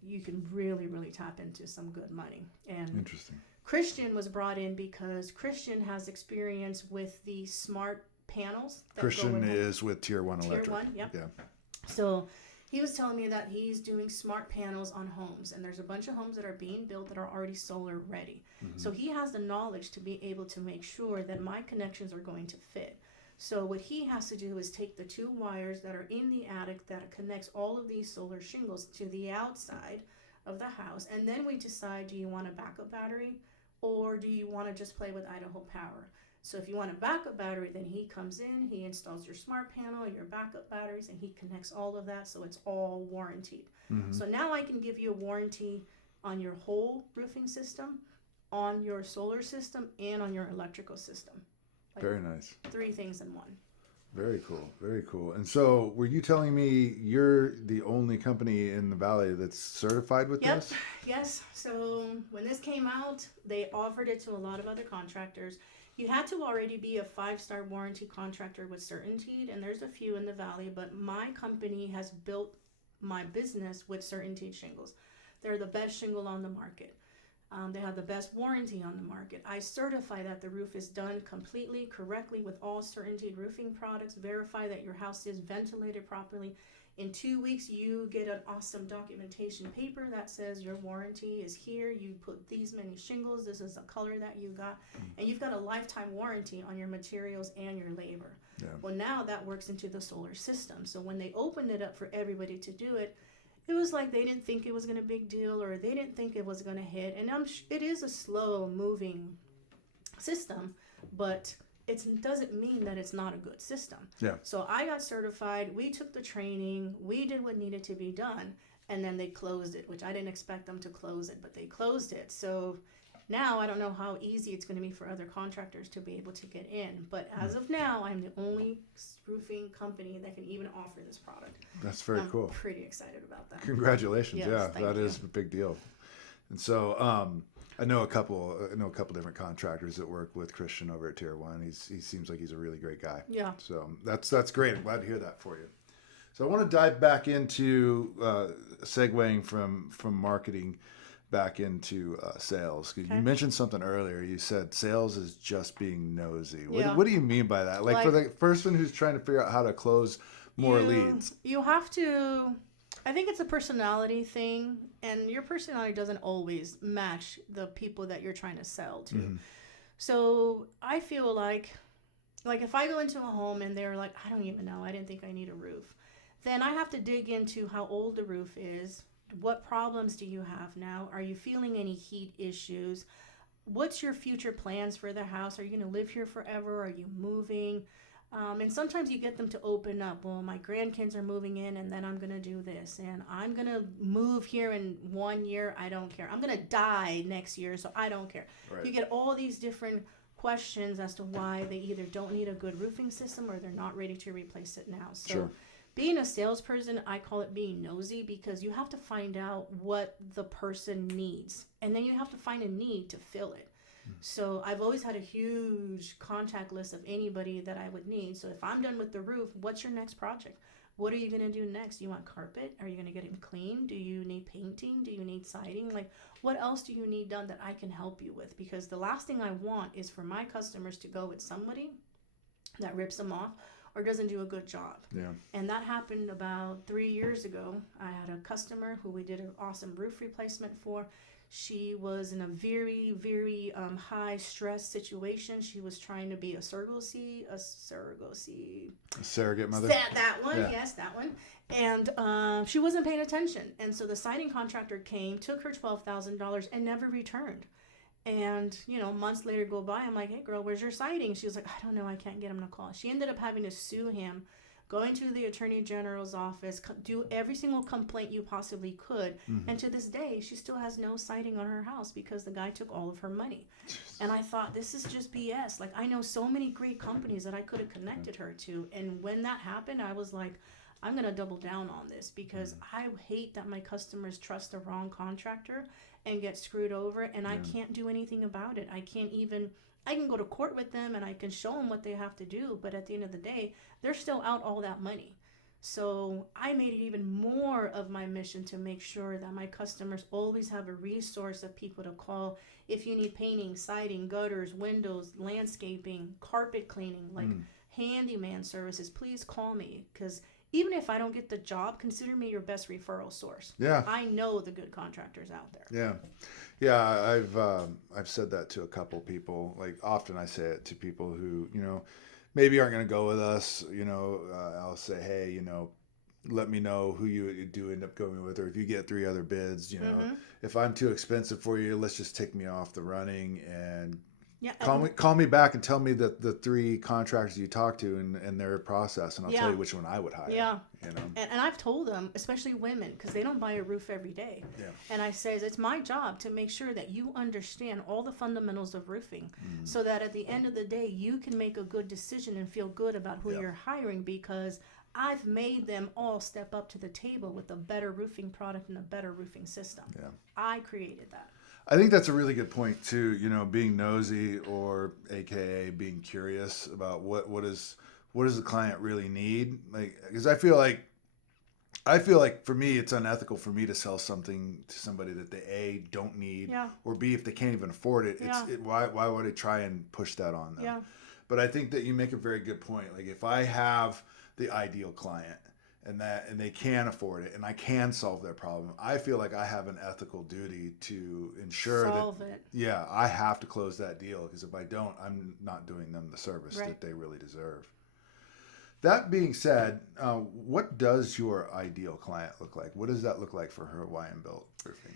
you can really, really tap into some good money. And Interesting. Christian was brought in because Christian has experience with the smart panels. That Christian is with Tier 1 Tier Electric. 1, yep. Yeah. So he was telling me that he's doing smart panels on homes, and there's a bunch of homes that are being built that are already solar ready. Mm-hmm. So he has the knowledge to be able to make sure that my connections are going to fit. So what he has to do is take the 2 wires that are in the attic that connects all of these solar shingles to the outside of the house. And then we decide, do you want a backup battery or do you want to just play with Idaho Power? So if you want a backup battery, then he comes in, he installs your smart panel, your backup batteries, and he connects all of that so it's all warranted. Mm-hmm. So now I can give you a warranty on your whole roofing system, on your solar system, and on your electrical system. Very nice. 3 things in one. Very cool. Very cool. And so were you telling me you're the only company in the Valley that's certified with this? Yes. So when this came out, they offered it to a lot of other contractors. You had to already be a 5-star warranty contractor with Certainteed, and there's a few in the Valley, but my company has built my business with Certainteed shingles. They're the best shingle on the market. They have the best warranty on the market. I certify that the roof is done completely, correctly with all Certainteed roofing products. Verify that your house is ventilated properly. In 2 weeks, you get an awesome documentation paper that says your warranty is here. You put these many shingles. This is the color that you got. And you've got a lifetime warranty on your materials and your labor. Yeah. Well, now that works into the solar system. So when they opened it up for everybody to do it, it was like they didn't think it was going to be a big deal or they didn't think it was going to hit. And it is a slow moving system, but it doesn't mean that it's not a good system. Yeah. So I got certified. We took the training. We did what needed to be done. And then they closed it, which I didn't expect them to close it, but they closed it. So now I don't know how easy it's going to be for other contractors to be able to get in. But as of now, I'm the only roofing company that can even offer this product. That's very cool. Pretty excited about that. Congratulations. Yes, Yeah, thank that you. is a big deal. And so I know a couple different contractors that work with Christian over at Tier 1. He seems like he's a really great guy. Yeah. So that's great. I'm glad to hear that for you. So I want to dive back into segueing from marketing back into sales. Okay. You mentioned something earlier. You said sales is just being nosy. Yeah. What do you mean by that? Like for the person who's trying to figure out how to close more leads. You have to, I think it's a personality thing, and your personality doesn't always match the people that you're trying to sell to. Mm-hmm. So I feel like if I go into a home and they're like, I don't even know, I didn't think I need a roof, then I have to dig into how old the roof is. What problems do you have now? Are you feeling any heat issues? What's your future plans for the house? Are you going to live here forever? Are you moving? And sometimes you get them to open up. Well, my grandkids are moving in, and then I'm going to do this. And I'm going to move here in 1 year. I don't care. I'm going to die next year, so I don't care. Right. You get all these different questions as to why they either don't need a good roofing system or they're not ready to replace it now. So Sure. Being a salesperson, I call it being nosy, because you have to find out what the person needs, and then you have to find a need to fill it. So I've always had a huge contact list of anybody that I would need. So if I'm done with the roof, what's your next project? What are you going to do next? You want carpet? Are you going to get it clean? Do you need painting? Do you need siding? Like, what else do you need done that I can help you with? Because the last thing I want is for my customers to go with somebody that rips them off or doesn't do a good job. Yeah. And that happened about 3 years ago. I had a customer who we did an awesome roof replacement for. She was in a very, very high stress situation. She was trying to be a surrogate mother. That one, yeah. Yes, that one. And she wasn't paying attention. And so the siding contractor came, took her $12,000 and never returned. And, months later go by, I'm like, hey, girl, where's your siding? She was like, I don't know. I can't get him to call. She ended up having to sue him, going to the attorney general's office, do every single complaint you possibly could. Mm-hmm. And to this day, she still has no siding on her house because the guy took all of her money. And I thought, this is just BS. Like, I know so many great companies that I could have connected her to. And when that happened, I was like, I'm going to double down on this, because I hate that my customers trust the wrong contractor and get screwed over, and I can't do anything about it. I can go to court with them and I can show them what they have to do, but at the end of the day, they're still out all that money. So I made it even more of my mission to make sure that my customers always have a resource of people to call if you need painting, siding, gutters, windows, landscaping, carpet cleaning, like handyman services. Please call me, because even if I don't get the job, consider me your best referral source. Yeah. I know the good contractors out there. Yeah. Yeah, I've said that to a couple people. Like, often I say it to people who, maybe aren't going to go with us. I'll say, hey, let me know who you do end up going with, or if you get 3 other bids, if I'm too expensive for you, let's just take me off the running, and call me back and tell me the 3 contractors you talked to and their process, and I'll tell you which one I would hire. Yeah. And I've told them, especially women, because they don't buy a roof every day. Yeah. And I say, it's my job to make sure that you understand all the fundamentals of roofing, so that at the end of the day, you can make a good decision and feel good about who you're hiring, because I've made them all step up to the table with a better roofing product and a better roofing system. Yeah. I created that. I think that's a really good point too. Being nosy, or AKA being curious about what does the client really need? Like, because I feel like for me, it's unethical for me to sell something to somebody that they A, don't need, or B, if they can't even afford it, why would I try and push that on them? Yeah. But I think that you make a very good point. Like, if I have the ideal client, and they can afford it, and I can solve their problem, I feel like I have an ethical duty to ensure I have to close that deal, because if I don't, I'm not doing them the service that they really deserve. That being said, what does your ideal client look like? What does that look like for Hawaiian Built Roofing?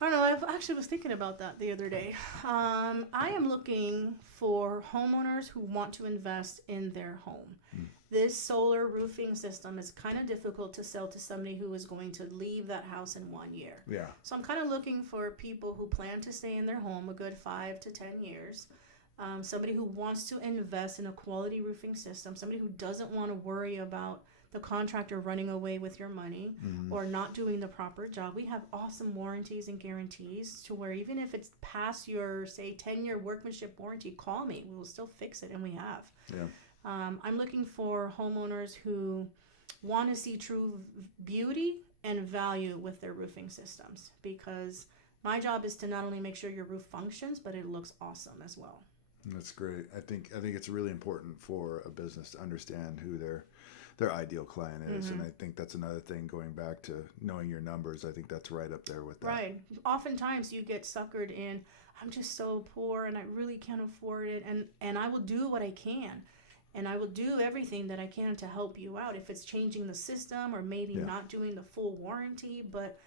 I don't know. I actually was thinking about that the other day. I am looking for homeowners who want to invest in their home. This solar roofing system is kind of difficult to sell to somebody who is going to leave that house in 1 year. Yeah. So I'm kind of looking for people who plan to stay in their home a good 5 to 10 years. Somebody who wants to invest in a quality roofing system. Somebody who doesn't want to worry about the contractor running away with your money Mhm. or not doing the proper job. We have awesome warranties and guarantees to where even if it's past your, say, 10-year workmanship warranty, call me. We will still fix it, and we have. Yeah. I'm looking for homeowners who want to see true beauty and value with their roofing systems, because my job is to not only make sure your roof functions, but it looks awesome as well. That's great. I think it's really important for a business to understand who their ideal client is, and I think that's another thing, going back to knowing your numbers. I think that's right up there with that. Right. Oftentimes you get suckered in, I'm just so poor and I really can't afford it, and I will do what I can. And I will do everything that I can to help you out. If it's changing the system or maybe not doing the full warranty, but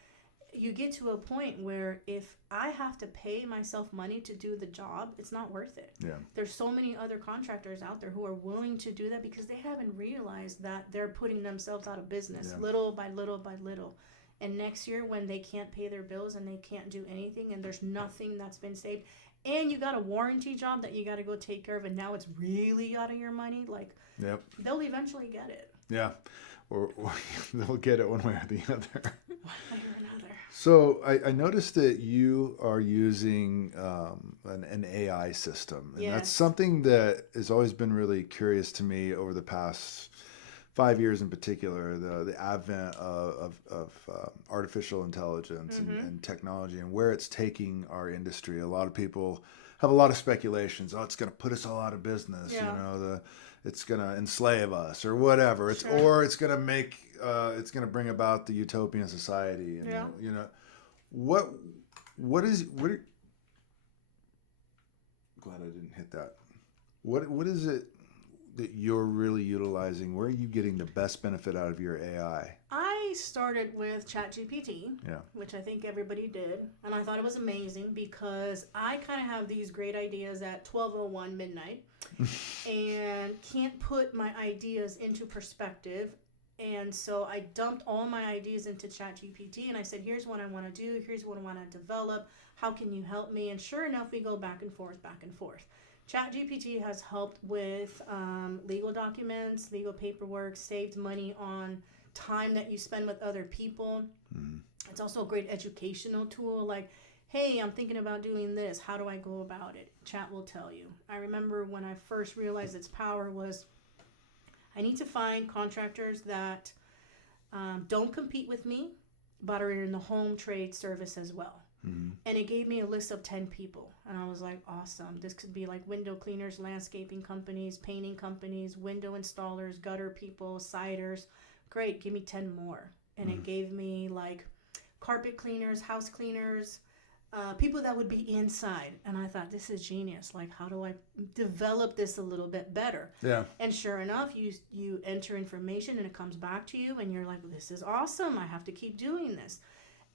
you get to a point where if I have to pay myself money to do the job, it's not worth it. Yeah. There's so many other contractors out there who are willing to do that because they haven't realized that they're putting themselves out of business little by little by little. And next year when they can't pay their bills and they can't do anything and there's nothing that's been saved, and you got a warranty job that you got to go take care of, and now it's really out of your money, like, they'll eventually get it. Yeah. Or they'll get it one way or the other. One way or another. So I noticed that you are using an AI system. And that's something that has always been really curious to me over the past 5 years in particular, the advent of artificial intelligence and technology, and where it's taking our industry. A lot of people have a lot of speculations. Oh, it's going to put us all out of business. You know, it's going to enslave us or whatever. Or it's going to make it's going to bring about the utopian society. And you know, what glad I didn't hit that. What is it that you're really utilizing? Where are you getting the best benefit out of your AI? I started with ChatGPT, which I think everybody did, and I thought it was amazing because I kind of have these great ideas at 12:01 midnight and can't put my ideas into perspective. And so I dumped all my ideas into ChatGPT and I said, here's what I want to do, here's what I want to develop, how can you help me? And sure enough, we go back and forth. ChatGPT has helped with legal documents, legal paperwork, saved money on time that you spend with other people. It's also a great educational tool, like, hey, I'm thinking about doing this. How do I go about it? Chat will tell you. I remember when I first realized its power was, I need to find contractors that don't compete with me, but are in the home trade service as well. And it gave me a list of 10 people. And I was like, awesome. This could be like window cleaners, landscaping companies, painting companies, window installers, gutter people, siders. Great, give me 10 more. And it gave me like carpet cleaners, house cleaners, people that would be inside. And I thought, this is genius. Like, how do I develop this a little bit better? Yeah. And sure enough, you enter information and it comes back to you and you're like, this is awesome. I have to keep doing this.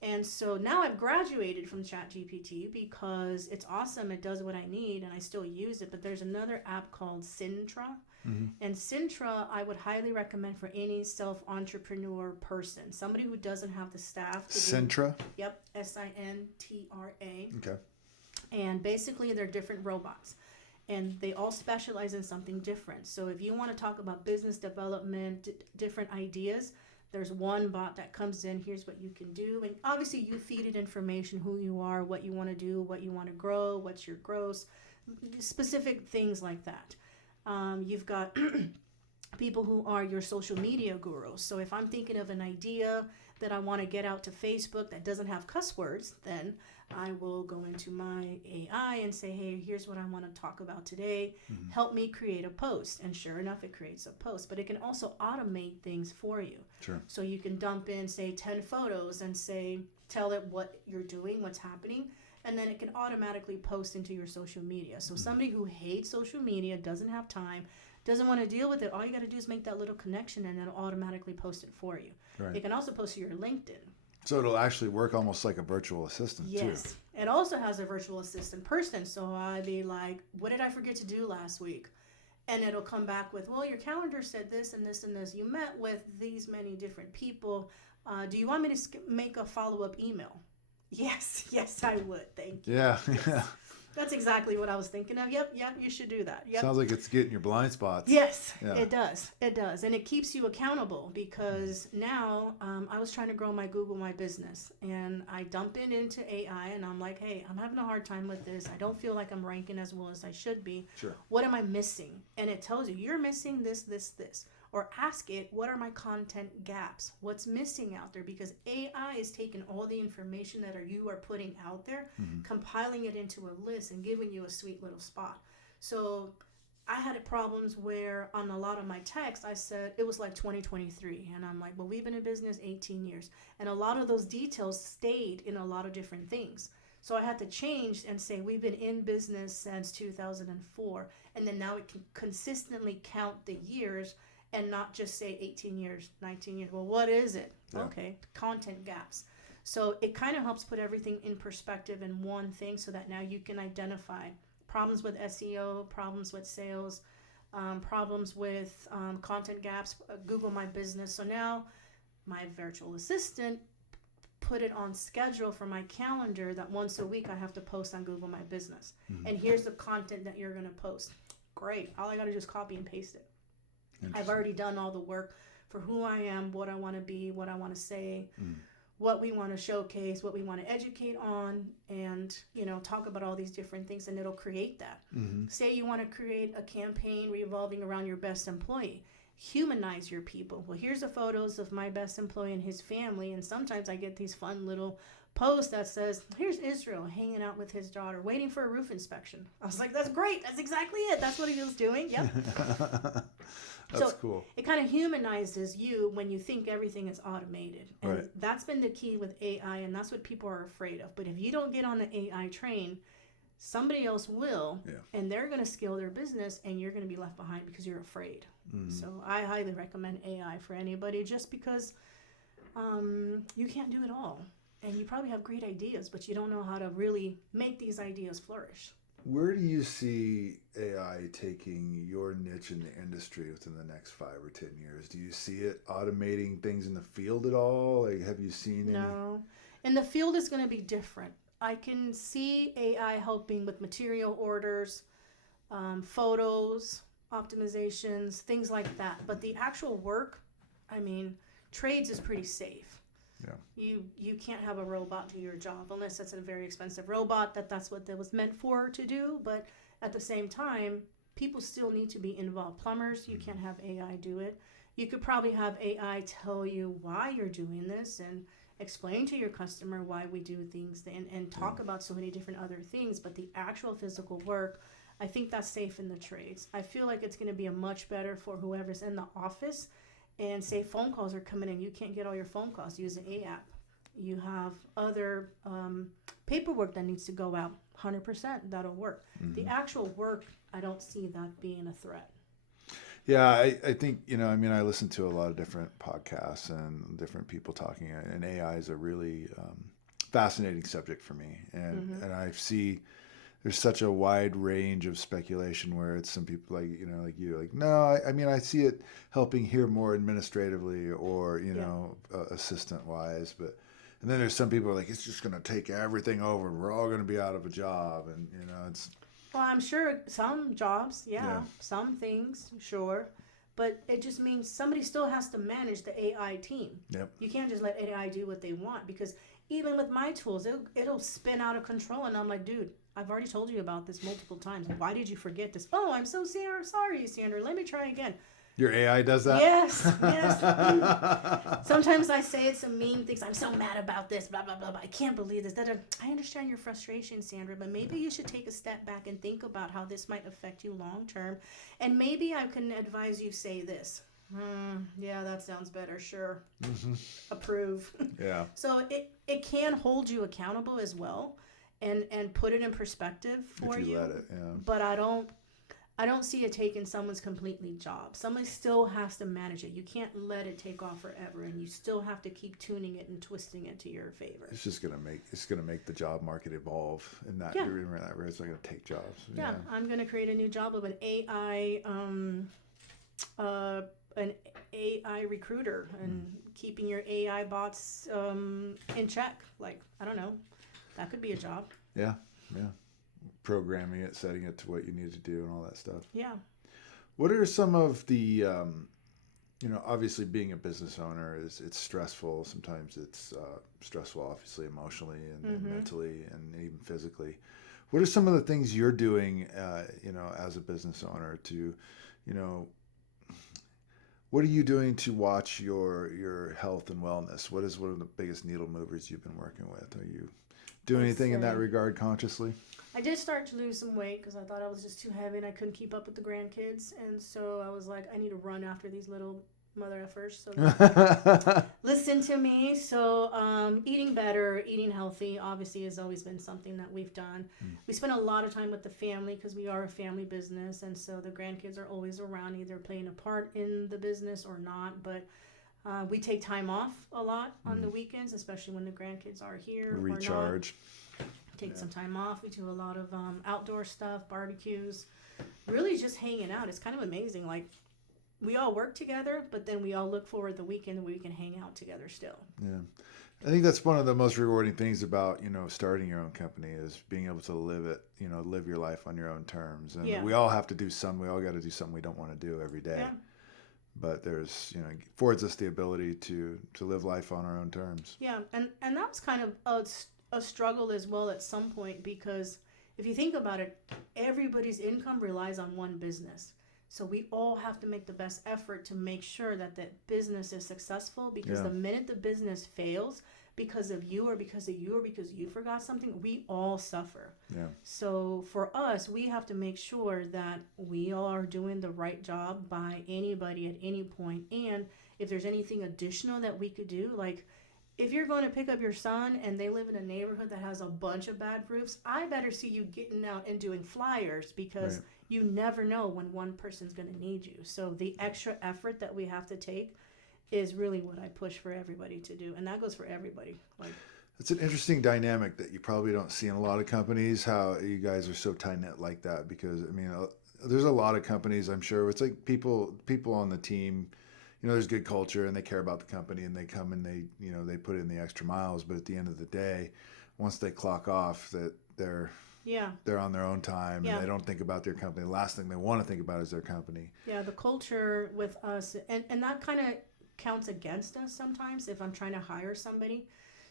And so now I've graduated from ChatGPT because it's awesome. It does what I need and I still use it. But there's another app called Sintra. And Sintra, I would highly recommend for any self-entrepreneur person. Somebody who doesn't have the staff to Sintra? Yep, Sintra. Okay. And basically they're different robots. And they all specialize in something different. So if you want to talk about business development, different ideas, there's one bot that comes in, here's what you can do. And obviously you feed it information, who you are, what you want to do, what you want to grow, what's your gross, specific things like that. You've got people who are your social media gurus. So if I'm thinking of an idea that I want to get out to Facebook that doesn't have cuss words, then I will go into my AI and say, hey, here's what I want to talk about today. Help me create a post. And sure enough, it creates a post. But it can also automate things for you. Sure. So you can dump in, say, 10 photos and say, tell it what you're doing, what's happening. And then it can automatically post into your social media. So somebody who hates social media, doesn't have time, doesn't want to deal with it, all you got to do is make that little connection and it'll automatically post it for you. Right. It can also post to your LinkedIn. So it'll actually work almost like a virtual assistant, too. Yes. It also has a virtual assistant person. So I'd be like, what did I forget to do last week? And it'll come back with, well, your calendar said this and this and this. You met with these many different people. Do you want me to make a follow-up email? Yes, I would. Thank you. Yeah, yes. yeah. That's exactly what I was thinking of. Yep, you should do that. Yep. Sounds like it's getting your blind spots. Yes, Yeah. it does. It does. And it keeps you accountable because now I was trying to grow my Google My Business and I dump it into AI and I'm like, hey, I'm having a hard time with this. I don't feel like I'm ranking as well as I should be. Sure. What am I missing? And it tells you, you're missing this, this, this. Or ask it, what are my content gaps? What's missing out there? Because AI is taking all the information that you are putting out there, compiling it into a list and giving you a sweet little spot. So I had problems where on a lot of my text, I said it was like 2023. And I'm like, well, we've been in business 18 years. And a lot of those details stayed in a lot of different things. So I had to change and say we've been in business since 2004. And then now it can consistently count the years and not just say 18 years, 19 years. Well, what is it? Yeah. Okay, content gaps. So it kind of helps put everything in perspective in one thing so that now you can identify problems with SEO, problems with sales, problems with content gaps, Google My Business. So now my virtual assistant put it on schedule for my calendar that once a week I have to post on Google My Business. And here's the content that you're going to post. Great. All I got to do is copy and paste it. I've already done all the work for who I am, what I want to be, what I want to say, what we want to showcase, what we want to educate on, and, talk about all these different things, and it'll create that. Say you want to create a campaign revolving around your best employee. Humanize your people. Well, here's the photos of my best employee and his family, and sometimes I get these fun little post that says, here's Israel hanging out with his daughter, waiting for a roof inspection. I was like, that's great. That's exactly it. That's what he was doing. Yep. That's cool. It kind of humanizes you when you think everything is automated. And Right. that's been the key with AI, and that's what people are afraid of. But if you don't get on the AI train, somebody else will, and they're going to scale their business, and you're going to be left behind because you're afraid. So I highly recommend AI for anybody just because you can't do it all. And you probably have great ideas, but you don't know how to really make these ideas flourish. Where do you see AI taking your niche in the industry within the next 5 or 10 years? Do you see it automating things in the field at all? Like, have you seen any? No. And the field is going to be different. I can see AI helping with material orders, photos, optimizations, things like that. But the actual work, trades is pretty safe. Yeah. You can't have a robot do your job unless it's a very expensive robot that's what that was meant for to do. But at the same time, people still need to be involved. Plumbers, you can't have AI do it. You could probably have AI tell you why you're doing this and explain to your customer why we do things and talk about so many different other things. But the actual physical work, I think that's safe in the trades. I feel like it's going to be a much better for whoever's in the office. And say phone calls are coming in, you can't get all your phone calls, use an app. You have other paperwork that needs to go out, 100%, that'll work. The actual work, I don't see that being a threat. Yeah, I think, I listen to a lot of different podcasts and different people talking, and AI is a really fascinating subject for me. And I see there's such a wide range of speculation where it's some people like you, no, I see it helping here more administratively or, assistant wise. And then there's some people who are like, it's just going to take everything over and we're all going to be out of a job. And, it's. Well, I'm sure some jobs, some things, sure. But it just means somebody still has to manage the AI team. Yep. You can't just let AI do what they want because even with my tools, it'll spin out of control. And I'm like, dude, I've already told you about this multiple times. Why did you forget this? Oh, I'm so sorry, Sandra. Let me try again. Your AI does that? Yes. Sometimes I say some mean things. I'm so mad about this, blah, blah, blah, blah. I can't believe this. I understand your frustration, Sandra, but maybe you should take a step back and think about how this might affect you long term. And maybe I can advise you say this. Yeah, that sounds better. Sure. Approve. Yeah. So it can hold you accountable as well. And put it in perspective for if you you. Let it, yeah. But I don't see it taking someone's completely job. Somebody still has to manage it. You can't let it take off forever, and you still have to keep tuning it and twisting it to your favor. It's just gonna make the job market evolve in that area. It's not gonna take jobs. Yeah, I'm gonna create a new job of an AI recruiter and keeping your AI bots in check. Like, I don't know. That could be a job. Yeah. programming it, setting it to what you need to do and all that stuff. Yeah. What are some of the, obviously being a business owner it's stressful. Sometimes it's stressful, obviously, emotionally and mentally and even physically. What are some of the things you're doing, as a business owner to, what are you doing to watch your health and wellness? What is one of the biggest needle movers you've been working with? Are you doing anything in that regard consciously? I did start to lose some weight because I thought I was just too heavy and I couldn't keep up with the grandkids. And so I was like, I need to run after these little mother effers. So listen to me. So eating better, eating healthy, obviously has always been something that we've done. We spend a lot of time with the family because we are a family business. And so the grandkids are always around, either playing a part in the business or not. But we take time off a lot on the weekends, especially when the grandkids are here. Recharge. Take some time off. We do a lot of outdoor stuff, barbecues, really just hanging out. It's kind of amazing. Like, we all work together, but then we all look forward to the weekend where we can hang out together still. Yeah. I think that's one of the most rewarding things about, starting your own company is being able to live your life on your own terms. And we all have to do we all got to do something we don't want to do every day. Yeah. But there's, affords us the ability to live life on our own terms. Yeah. And that was kind of a struggle as well at some point, because if you think about it, everybody's income relies on one business. So we all have to make the best effort to make sure that that business is successful, because the minute the business fails because of you or because you forgot something, we all suffer. Yeah. So for us, we have to make sure that we all are doing the right job by anybody at any point. And if there's anything additional that we could do, like, if you're going to pick up your son and they live in a neighborhood that has a bunch of bad roofs, I better see you getting out and doing flyers, because you never know when one person's going to need you. So the extra effort that we have to take is really what I push for everybody to do. And that goes for everybody. Like, it's an interesting dynamic that you probably don't see in a lot of companies, how you guys are so tight-knit like that. Because, there's a lot of companies, I'm sure, it's like people on the team, there's good culture and they care about the company and they come and they put in the extra miles. But at the end of the day, once they clock off, that they're on their own time and they don't think about their company. The last thing they want to think about is their company. Yeah, the culture with us, and that kind of counts against us sometimes. If I'm trying to hire somebody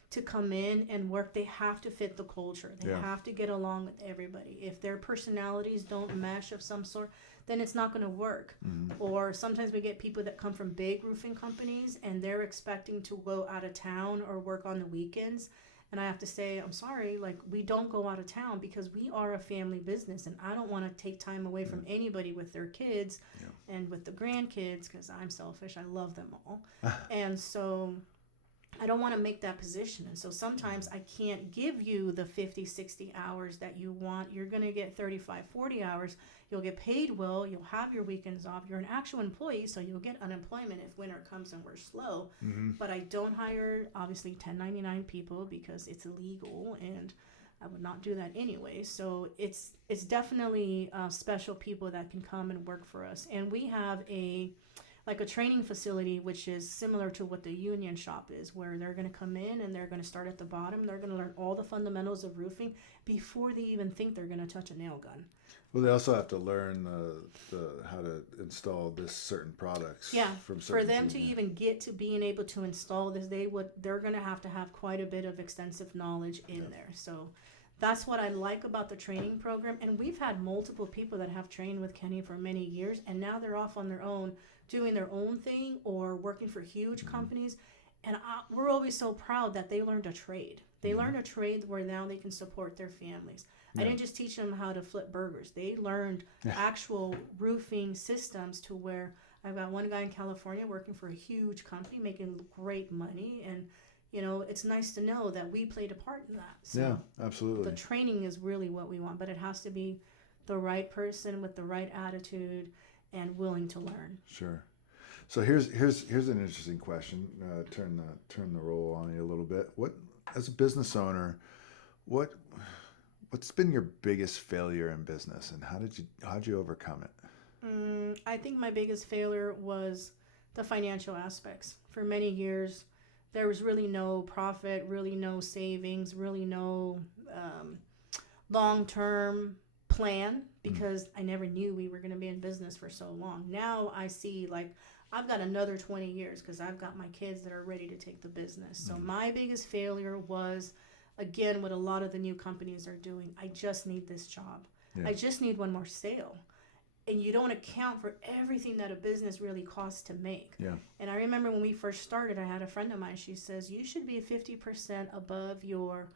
to come in and work, they have to fit the culture. They have to get along with everybody. If their personalities don't mesh of some sort, then it's not going to work. Or sometimes we get people that come from big roofing companies and they're expecting to go out of town or work on the weekends. And I have to say, I'm sorry, like, we don't go out of town because we are a family business, and I don't want to take time away from anybody with their kids and with the grandkids, because I'm selfish. I love them all. And so I don't want to make that position. And so sometimes I can't give you the 50, 60 hours that you want. You're going to get 35, 40 hours. You'll get paid well. You'll have your weekends off. You're an actual employee, so you'll get unemployment if winter comes and we're slow. But I don't hire, obviously, 1099 people because it's illegal, and I would not do that anyway. So it's definitely special people that can come and work for us. And we have a training facility, which is similar to what the union shop is, where they're going to come in and they're going to start at the bottom. They're going to learn all the fundamentals of roofing before they even think they're going to touch a nail gun. Well, they also have to learn how to install this certain products. Yeah, for them to even get to being able to install this, they're going to have quite a bit of extensive knowledge in there. So that's what I like about the training program. And we've had multiple people that have trained with Kenny for many years, and now they're off on their own, doing their own thing or working for huge companies. And we're always so proud that they learned a trade. They learned a trade where now they can support their families. I didn't just teach them how to flip burgers. They learned actual roofing systems, to where I've got one guy in California working for a huge company making great money. And, it's nice to know that we played a part in that. So yeah, absolutely. The training is really what we want, but it has to be the right person with the right attitude and willing to learn. Sure. So here's an interesting question. Turn the roll on you a little bit. What, as a business owner, what's been your biggest failure in business, and how'd you overcome it? I think my biggest failure was the financial aspects. For many years, there was really no profit, really no savings, really no long-term plan because I never knew we were going to be in business for so long. Now I see like I've got another 20 years because I've got my kids that are ready to take the business. So my biggest failure was, again, what a lot of the new companies are doing. I just need this job. I just need one more sale. And you don't account for everything that a business really costs to make. And I remember when we first started, I had a friend of mine, she says, you should be 50% above your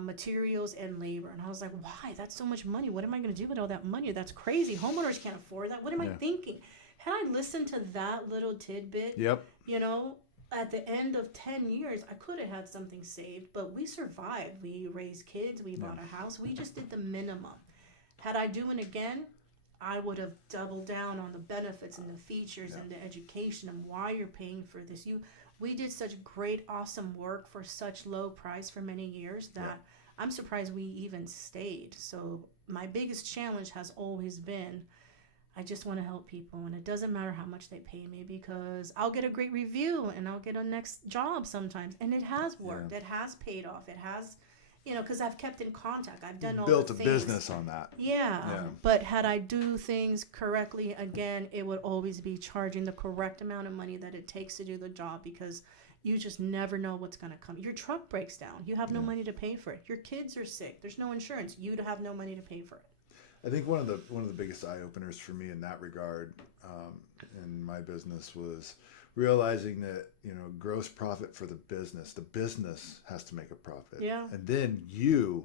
materials and labor. And I was like, why? That's so much money. What am I going to do with all that money? That's crazy. Homeowners can't afford that. What am I thinking? Had I listened to that little tidbit, you know, at the end of 10 years, I could have had something saved, but we survived. We raised kids. We bought a house. We just did the minimum. Had I do it again, I would have doubled down on the benefits and the features and the education and why you're paying for this. We did such great, awesome work for such low price for many years that I'm surprised we even stayed. So my biggest challenge has always been, I just want to help people, and it doesn't matter how much they pay me because I'll get a great review and I'll get a next job sometimes, and it has worked. It has paid off. It has, you know, because I've kept in contact. I've done all the things. Built a business on that. But had I do things correctly, again, it would always be charging the correct amount of money that it takes to do the job because you just never know what's going to come. Your truck breaks down. You have no money to pay for it. Your kids are sick. There's no insurance. You'd have no money to pay for it. I think one of the biggest eye openers for me in that regard in my business was realizing that, you know, gross profit for the business has to make a profit, and then you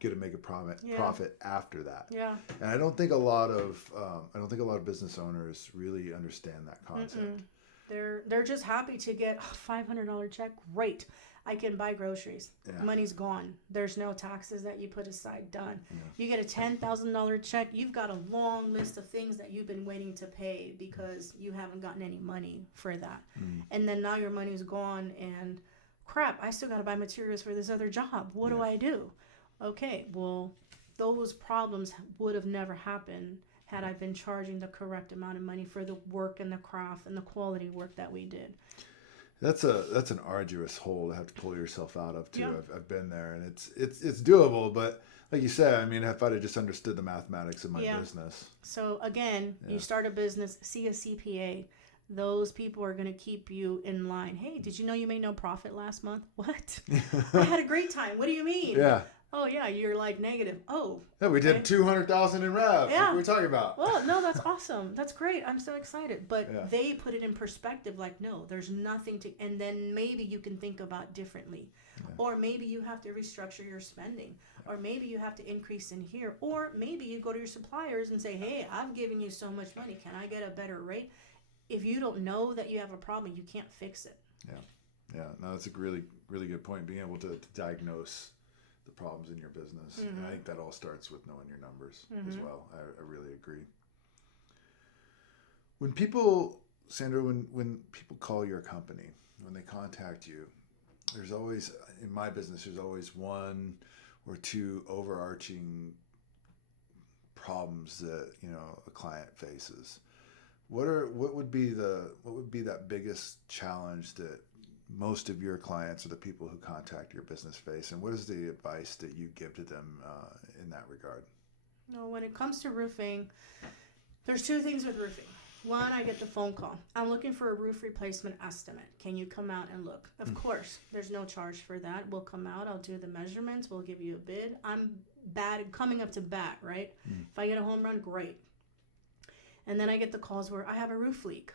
get to make a profit after that. And I don't think a lot of business owners really understand that concept. They're just happy to get a $500 check. Great. I can buy groceries. Money's gone. There's no taxes that you put aside. Done. You get a $10,000 check. You've got a long list of things that you've been waiting to pay because you haven't gotten any money for that. And then now your money's gone and crap, I still got to buy materials for this other job. What do I do? Okay, well, those problems would have never happened had I been charging the correct amount of money for the work and the craft and the quality work that we did. That's an arduous hole to have to pull yourself out of too. I've been there, and it's doable, but like you said, I mean, if I'd have just understood the mathematics of my business. So again, you start a business, see a CPA. Those people are going to keep you in line. Hey, did you know you made no profit last month? What? I had a great time. What do you mean? Oh, yeah, you're like negative. Oh. Yeah, we did 200,000 in rev. Yeah. What are we talking about? Well, no, that's awesome. That's great. I'm so excited. But they put it in perspective like, no, there's nothing to, and then maybe you can think about differently. Or maybe you have to restructure your spending. Or maybe you have to increase in here. Or maybe you go to your suppliers and say, hey, I've given you so much money. Can I get a better rate? If you don't know that you have a problem, you can't fix it. No, that's a really, really good point. Being able to diagnose the problems in your business. And I think that all starts with knowing your numbers as well. I really agree. When people, Sandra, when people call your company, when they contact you, there's always, in my business, there's always one or two overarching problems that, you know, a client faces. What would be that biggest challenge that most of your clients or the people who contact your business face, and what is the advice that you give to them in that regard? No, when it comes to roofing, there's two things with roofing. One, I get the phone call. I'm looking for a roof replacement estimate. Can you come out and look? Of course, there's no charge for that. We'll come out. I'll do the measurements. We'll give you a bid. I'm bad at coming up to bat, right? If I get a home run, great. And then I get the calls where I have a roof leak.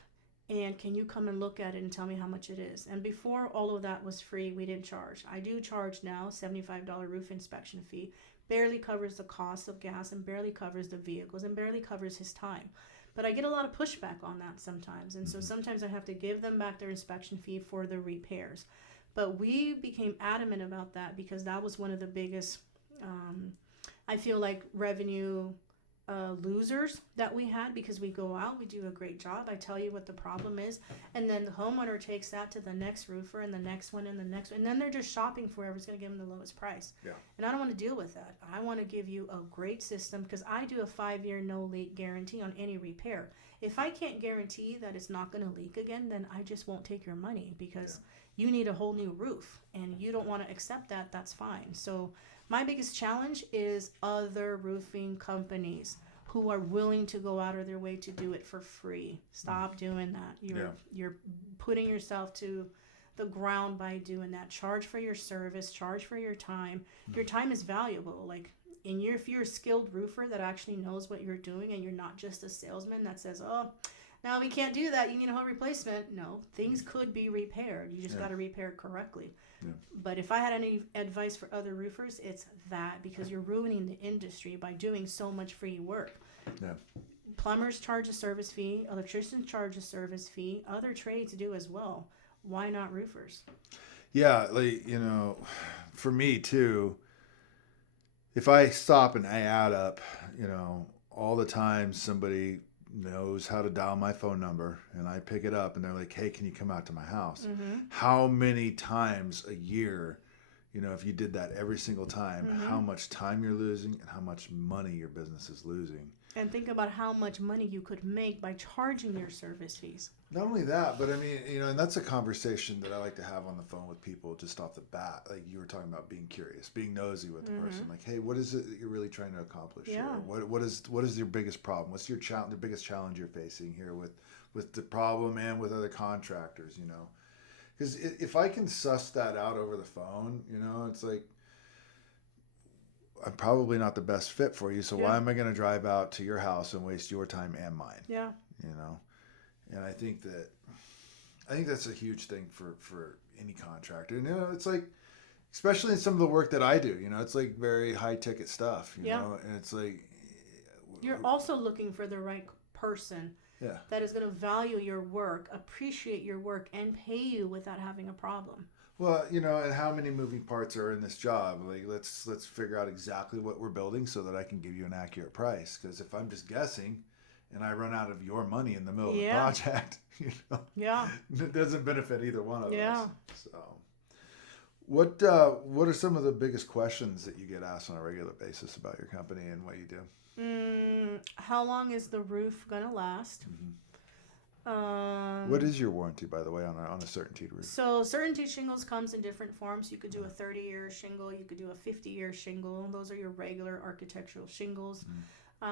And can you come and look at it and tell me how much it is? And before all of that was free, we didn't charge. I do charge now $75 roof inspection fee. Barely covers the cost of gas and barely covers the vehicles and barely covers his time. But I get a lot of pushback on that sometimes. And so sometimes I have to give them back their inspection fee for the repairs. But we became adamant about that because that was one of the biggest, I feel like, revenue losers that we had, because we go out, we do a great job, I tell you what the problem is, and then the homeowner takes that to the next roofer and the next one and the next one, and then they're just shopping for whoever's going to give them the lowest price. And I don't want to deal with that. I want to give you a great system because I do a 5-year no leak guarantee on any repair. If I can't guarantee that it's not going to leak again, then I just won't take your money, because you need a whole new roof and you don't want to accept that. That's fine. So my biggest challenge is other roofing companies who are willing to go out of their way to do it for free. Stop doing that. You're putting yourself to the ground by doing that. Charge for your service, charge for your time. Your time is valuable. Like, if you're a skilled roofer that actually knows what you're doing, and you're not just a salesman that says, oh, now we can't do that, you need a whole replacement. No, things could be repaired. You just got to repair it correctly. But if I had any advice for other roofers, it's that, because you're ruining the industry by doing so much free work. Plumbers charge a service fee, electricians charge a service fee, other trades do as well. Why not roofers? Yeah, like, you know, for me too, if I stop and I add up, you know, all the time somebody knows how to dial my phone number and I pick it up and they're like, hey, can you come out to my house? How many times a year, you know, if you did that every single time, how much time you're losing and how much money your business is losing. And think about how much money you could make by charging your service fees. Not only that, but I mean, you know, and that's a conversation that I like to have on the phone with people just off the bat. Like you were talking about being curious, being nosy with the person. Like, hey, what is it that you're really trying to accomplish here? What is your biggest problem? What's your the biggest challenge you're facing here with the problem and with other contractors, you know? Because if I can suss that out over the phone, you know, it's like, I'm probably not the best fit for you, so why am I going to drive out to your house and waste your time and mine? Yeah. You know? And I think that's a huge thing for any contractor. And, you know, it's like, especially in some of the work that I do, you know, it's like very high ticket stuff, you know, and it's like. You're also looking for the right person that is going to value your work, appreciate your work, and pay you without having a problem. Well, you know, and how many moving parts are in this job? Like, let's figure out exactly what we're building so that I can give you an accurate price. Because if I'm just guessing and I run out of your money in the middle of the project, you know, it doesn't benefit either one of us. So, what are some of the biggest questions that you get asked on a regular basis about your company and what you do? How long is the roof gonna last? What is your warranty, by the way, on a CertainTeed roof? So CertainTeed shingles comes in different forms. You could do a 30-year shingle. You could do a 50-year shingle. Those are your regular architectural shingles.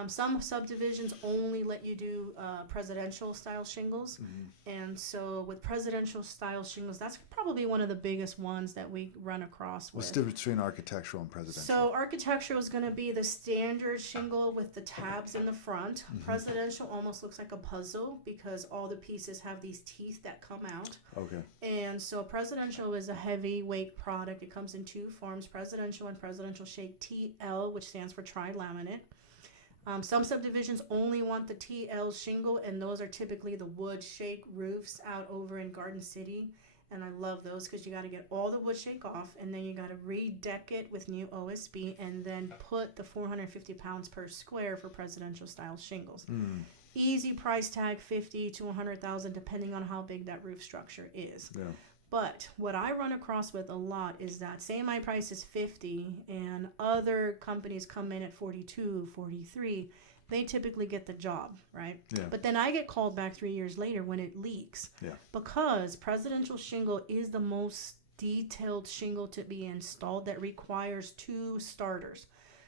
Some subdivisions only let you do presidential style shingles. And so with presidential style shingles, that's probably one of the biggest ones that we run across. What's the difference between architectural and presidential? So architectural is going to be the standard shingle with the tabs in the front. Presidential almost looks like a puzzle because all the pieces have these teeth that come out. Okay. And so presidential is a heavyweight product. It comes in two forms, presidential and presidential shake TL, which stands for tri-laminate. Some subdivisions only want the TL shingle, and those are typically the wood shake roofs out over in Garden City. And I love those because you got to get all the wood shake off, and then you got to redeck it with new OSB, and then put the 450 pounds per square for presidential style shingles. Easy price tag, 50 to 100,000, depending on how big that roof structure is. Yeah. But what I run across with a lot is that, say my price is 50 and other companies come in at 42, 43, they typically get the job, right? Yeah. But then I get called back 3 years later when it leaks. Yeah. Because presidential shingle is the most detailed shingle to be installed that requires two starters.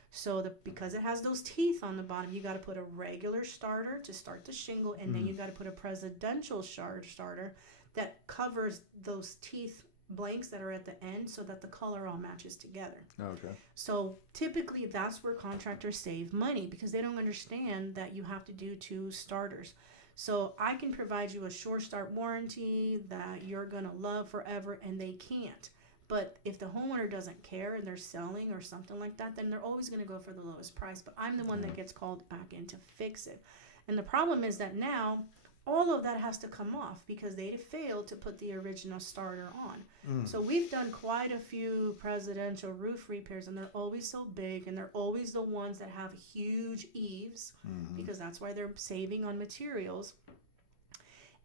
So because it has those teeth on the bottom, you got to put a regular starter to start the shingle, and then you got to put a presidential starter that covers those teeth blanks that are at the end so that the color all matches together. Okay. So typically that's where contractors save money, because they don't understand that you have to do two starters. So I can provide you a sure start warranty that you're going to love forever, and they can't. But if the homeowner doesn't care and they're selling or something like that, then they're always going to go for the lowest price. But I'm the one that gets called back in to fix it. And the problem is that now all of that has to come off because they failed to put the original starter on. So we've done quite a few presidential roof repairs, and they're always so big, and they're always the ones that have huge eaves because that's why they're saving on materials.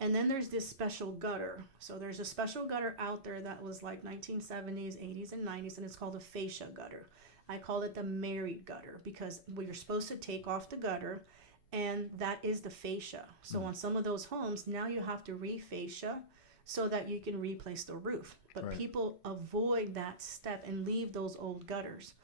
And then there's this special gutter. So there's a special gutter out there that was like 1970s, 80s, and 90s, and it's called a fascia gutter. I call it the married gutter because you're supposed to take off the gutter, and that is the fascia. So on some of those homes, now you have to refascia so that you can replace the roof. But people avoid that step and leave those old gutters.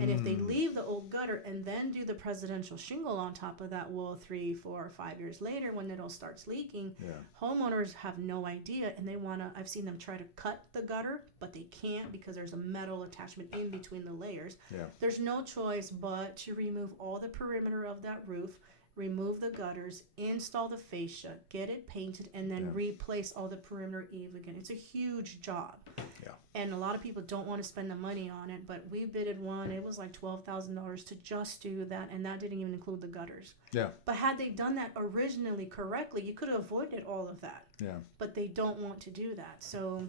And if they leave the old gutter and then do the presidential shingle on top of that, well, 3, 4, 5 years later, when it all starts leaking, homeowners have no idea, and they want to, I've seen them try to cut the gutter, but they can't because there's a metal attachment in between the layers. There's no choice but to remove all the perimeter of that roof, remove the gutters, install the fascia, get it painted, and then replace all the perimeter again. It's a huge job. And a lot of people don't want to spend the money on it, but we bidded one. It was like $12,000 to just do that, and that didn't even include the gutters. But had they done that originally correctly, you could have avoided all of that. But they don't want to do that. So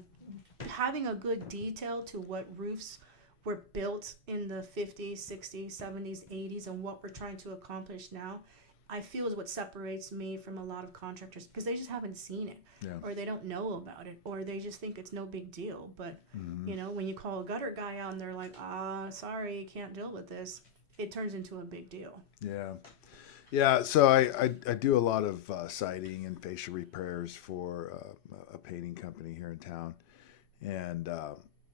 having a good detail to what roofs were built in the 50s, 60s, 70s, 80s, and what we're trying to accomplish now, I feel is what separates me from a lot of contractors, because they just haven't seen it, or they don't know about it, or they just think it's no big deal. But you know, when you call a gutter guy out and they're like, sorry, can't deal with this, it turns into a big deal. So I do a lot of siding and fascia repairs for a painting company here in town, and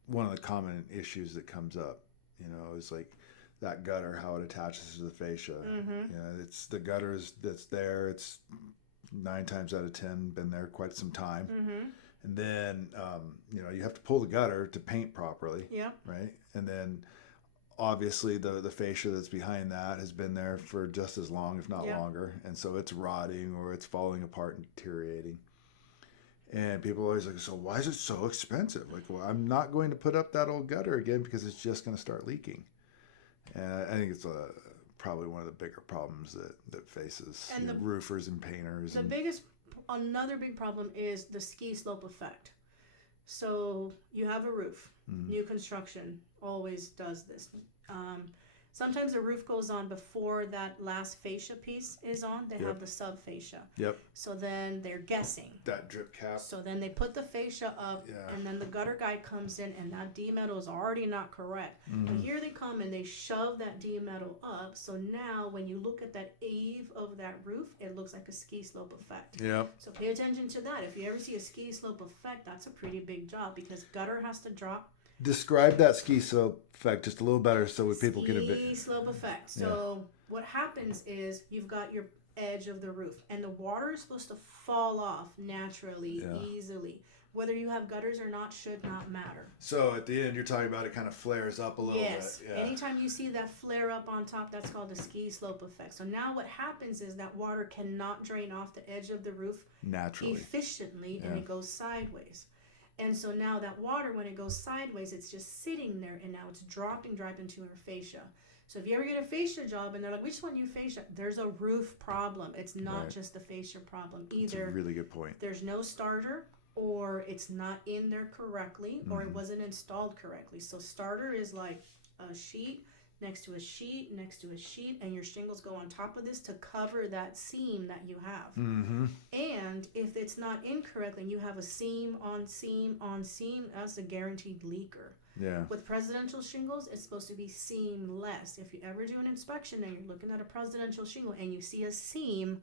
one of the common issues that comes up, you know, is like that gutter, how it attaches to the fascia. You know, it's the gutters that's there. It's 9 times out of 10 been there quite some time. And then, you know, you have to pull the gutter to paint properly. Right. And then obviously the fascia that's behind that has been there for just as long, if not longer. And so it's rotting or it's falling apart and deteriorating. And people are always like, so why is it so expensive? Like, well, I'm not going to put up that old gutter again because it's just going to start leaking. And I think it's probably one of the bigger problems that faces roofers and painters. Another big problem is the ski slope effect. So you have a roof, new construction always does this. Sometimes the roof goes on before that last fascia piece is on. They have the sub fascia. So then they're guessing. That drip cap. So then they put the fascia up, and then the gutter guy comes in, and that D-metal is already not correct. And here they come and they shove that D-metal up. So now when you look at that eave of that roof, it looks like a ski slope effect. So pay attention to that. If you ever see a ski slope effect, that's a pretty big job, because gutter has to drop. Describe that ski slope effect just a little better so people can... Ski slope effect. So what happens is you've got your edge of the roof, and the water is supposed to fall off naturally, easily. Whether you have gutters or not should not matter. So at the end, you're talking about it kind of flares up a little bit. Anytime you see that flare up on top, that's called the ski slope effect. So now what happens is that water cannot drain off the edge of the roof naturally, efficiently, and it goes sideways. And so now that water, when it goes sideways, it's just sitting there, and now it's dropping into your fascia. So if you ever get a fascia job and they're like, which one you fascia? There's a roof problem. It's not just the fascia problem. Either that's a really good point. There's no starter, or it's not in there correctly, or it wasn't installed correctly. So starter is like a sheet next to a sheet next to a sheet, and your shingles go on top of this to cover that seam that you have. And if it's not incorrect and you have a seam on seam on seam, that's a guaranteed leaker. With presidential shingles, it's supposed to be seamless. If you ever do an inspection and you're looking at a presidential shingle and you see a seam,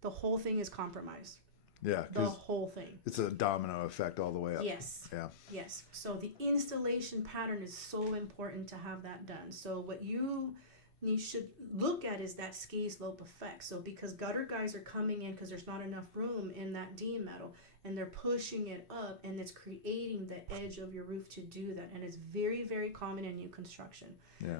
the whole thing is compromised. The whole thing. It's a domino effect all the way up. Yes. So the installation pattern is so important to have that done. So what you should look at is that ski slope effect. So because gutter guys are coming in because there's not enough room in that D-metal, and they're pushing it up, and it's creating the edge of your roof to do that. And it's very, very common in new construction.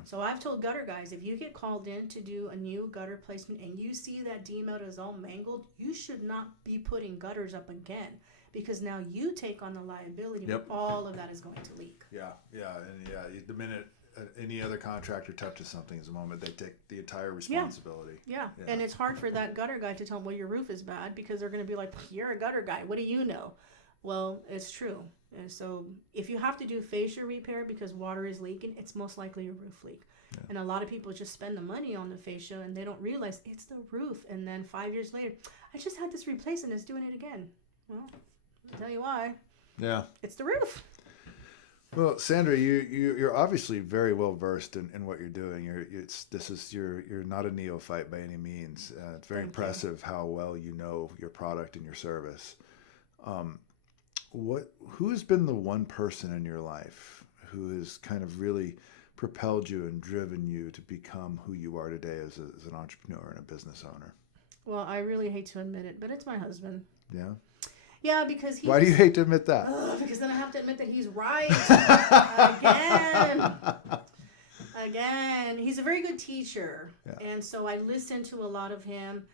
So I've told gutter guys, if you get called in to do a new gutter placement and you see that D-metal is all mangled, you should not be putting gutters up again, because now you take on the liability when all of that is going to leak. And the minute any other contractor touches something is the moment they take the entire responsibility. And it's hard for that gutter guy to tell them, well, your roof is bad, because they're going to be like, you're a gutter guy, what do you know? Well, it's true. And so if you have to do fascia repair because water is leaking, it's most likely a roof leak. And a lot of people just spend the money on the fascia and they don't realize it's the roof. And then 5 years later, I just had this replaced and it's doing it again. Well, I'll tell you why. It's the roof. Well, Sandra, you're obviously very well versed in what you're doing. You're not a neophyte by any means. It's very Thank you. impressive how well you know your product and your service. Um, who's been the one person in your life who has kind of really propelled you and driven you to become who you are today as an entrepreneur and a business owner? Well, I really hate to admit it, but it's my husband. Yeah. Yeah, because he. Why do you hate to admit that? Because then I have to admit that he's right again. He's a very good teacher, Yeah. and so I listen to a lot of him.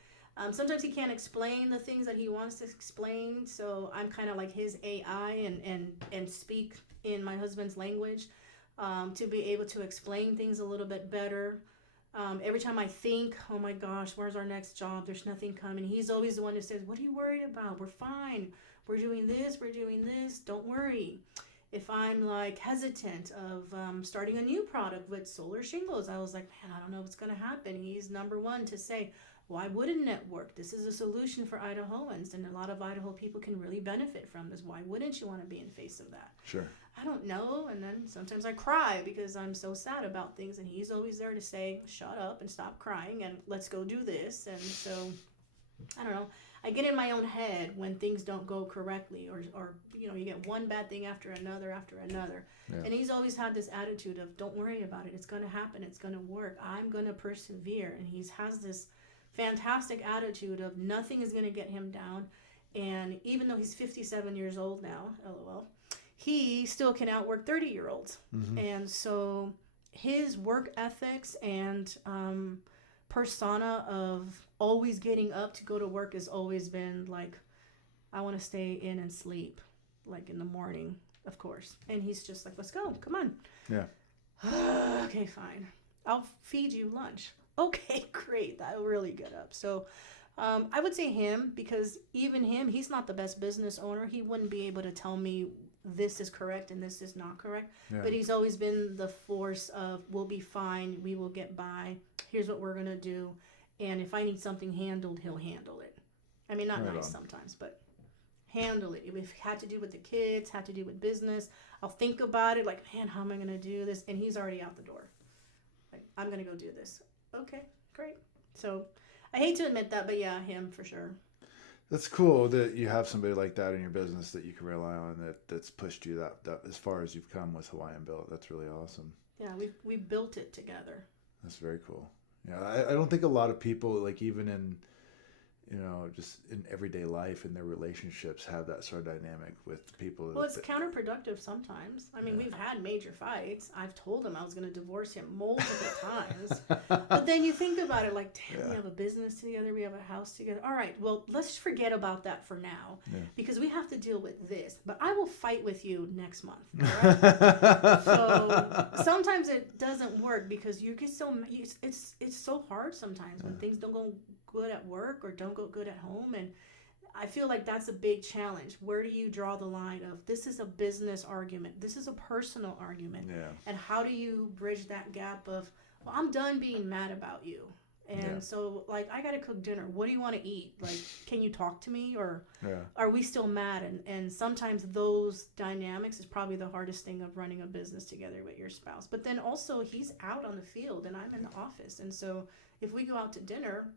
Sometimes he can't explain the things that he wants to explain, so I'm kind of like his AI and speak in my husband's language to be able to explain things a little bit better. Every time I think, oh my gosh, where's our next job? There's nothing coming. He's always the one who says, what are you worried about? We're fine. We're doing this. Don't worry. If I'm like hesitant of starting a new product with solar shingles, I was like, man, I don't know what's going to happen. He's number one to say, why wouldn't it work? This is a solution for Idahoans, and a lot of Idaho people can really benefit from this. Why wouldn't you want to be in face of that? Sure. I don't know, and then sometimes I cry because I'm so sad about things, and he's always there to say, shut up and stop crying, and let's go do this. And so, I don't know, I get in my own head when things don't go correctly, or you get one bad thing after another. Yeah. And he's always had this attitude of, don't worry about it, it's going to happen, it's going to work, I'm going to persevere. And he has this fantastic attitude of nothing is going to get him down. And even though he's 57 years old now, LOL, he still can outwork 30-year-olds. Mm-hmm. And so his work ethics and persona of always getting up to go to work has always been like, I want to stay in and sleep, like in the morning, of course. And he's just like, let's go, come on. Yeah. Okay, fine. I'll feed you lunch. Okay, great. That'll really get up. So I would say him, because even him, he's not the best business owner. He wouldn't be able to tell me this is correct and this is not correct. Yeah. But he's always been the force of, we'll be fine, we will get by, here's what we're going to do. And if I need something handled, he'll handle it. I mean, not Right nice on. sometimes, but handle it. If it had to do with the kids, had to do with business, I'll think about it like, man, how am I going to do this? And he's already out the door. Like, I'm going to go do this. Okay, great. So I hate to admit that, but yeah, him for sure. That's cool that you have somebody like that in your business that you can rely on, that's pushed you that as far as you've come with Hawaiian Built. That's really awesome. Yeah, we built it together. That's very cool. Yeah, I don't think a lot of people, like even in, just in everyday life in their relationships, have that sort of dynamic with people. Well, it's counterproductive sometimes. I mean, we've had major fights. I've told him I was going to divorce him multiple times. But then you think about it like, damn, we have a business together. We have a house together. All right, well, let's forget about that for now because we have to deal with this. But I will fight with you next month. All right? So sometimes it doesn't work because you get so, it's so hard sometimes when things don't go good at work or don't go good at home. And I feel like that's a big challenge. Where do you draw the line of, this is a business argument, this is a personal argument, and how do you bridge that gap of, well, I'm done being mad about you, and so like I gotta cook dinner, what do you want to eat, like can you talk to me, or are we still mad? And sometimes those dynamics is probably the hardest thing of running a business together with your spouse. But then also he's out on the field and I'm in the office, and so if we go out to dinner,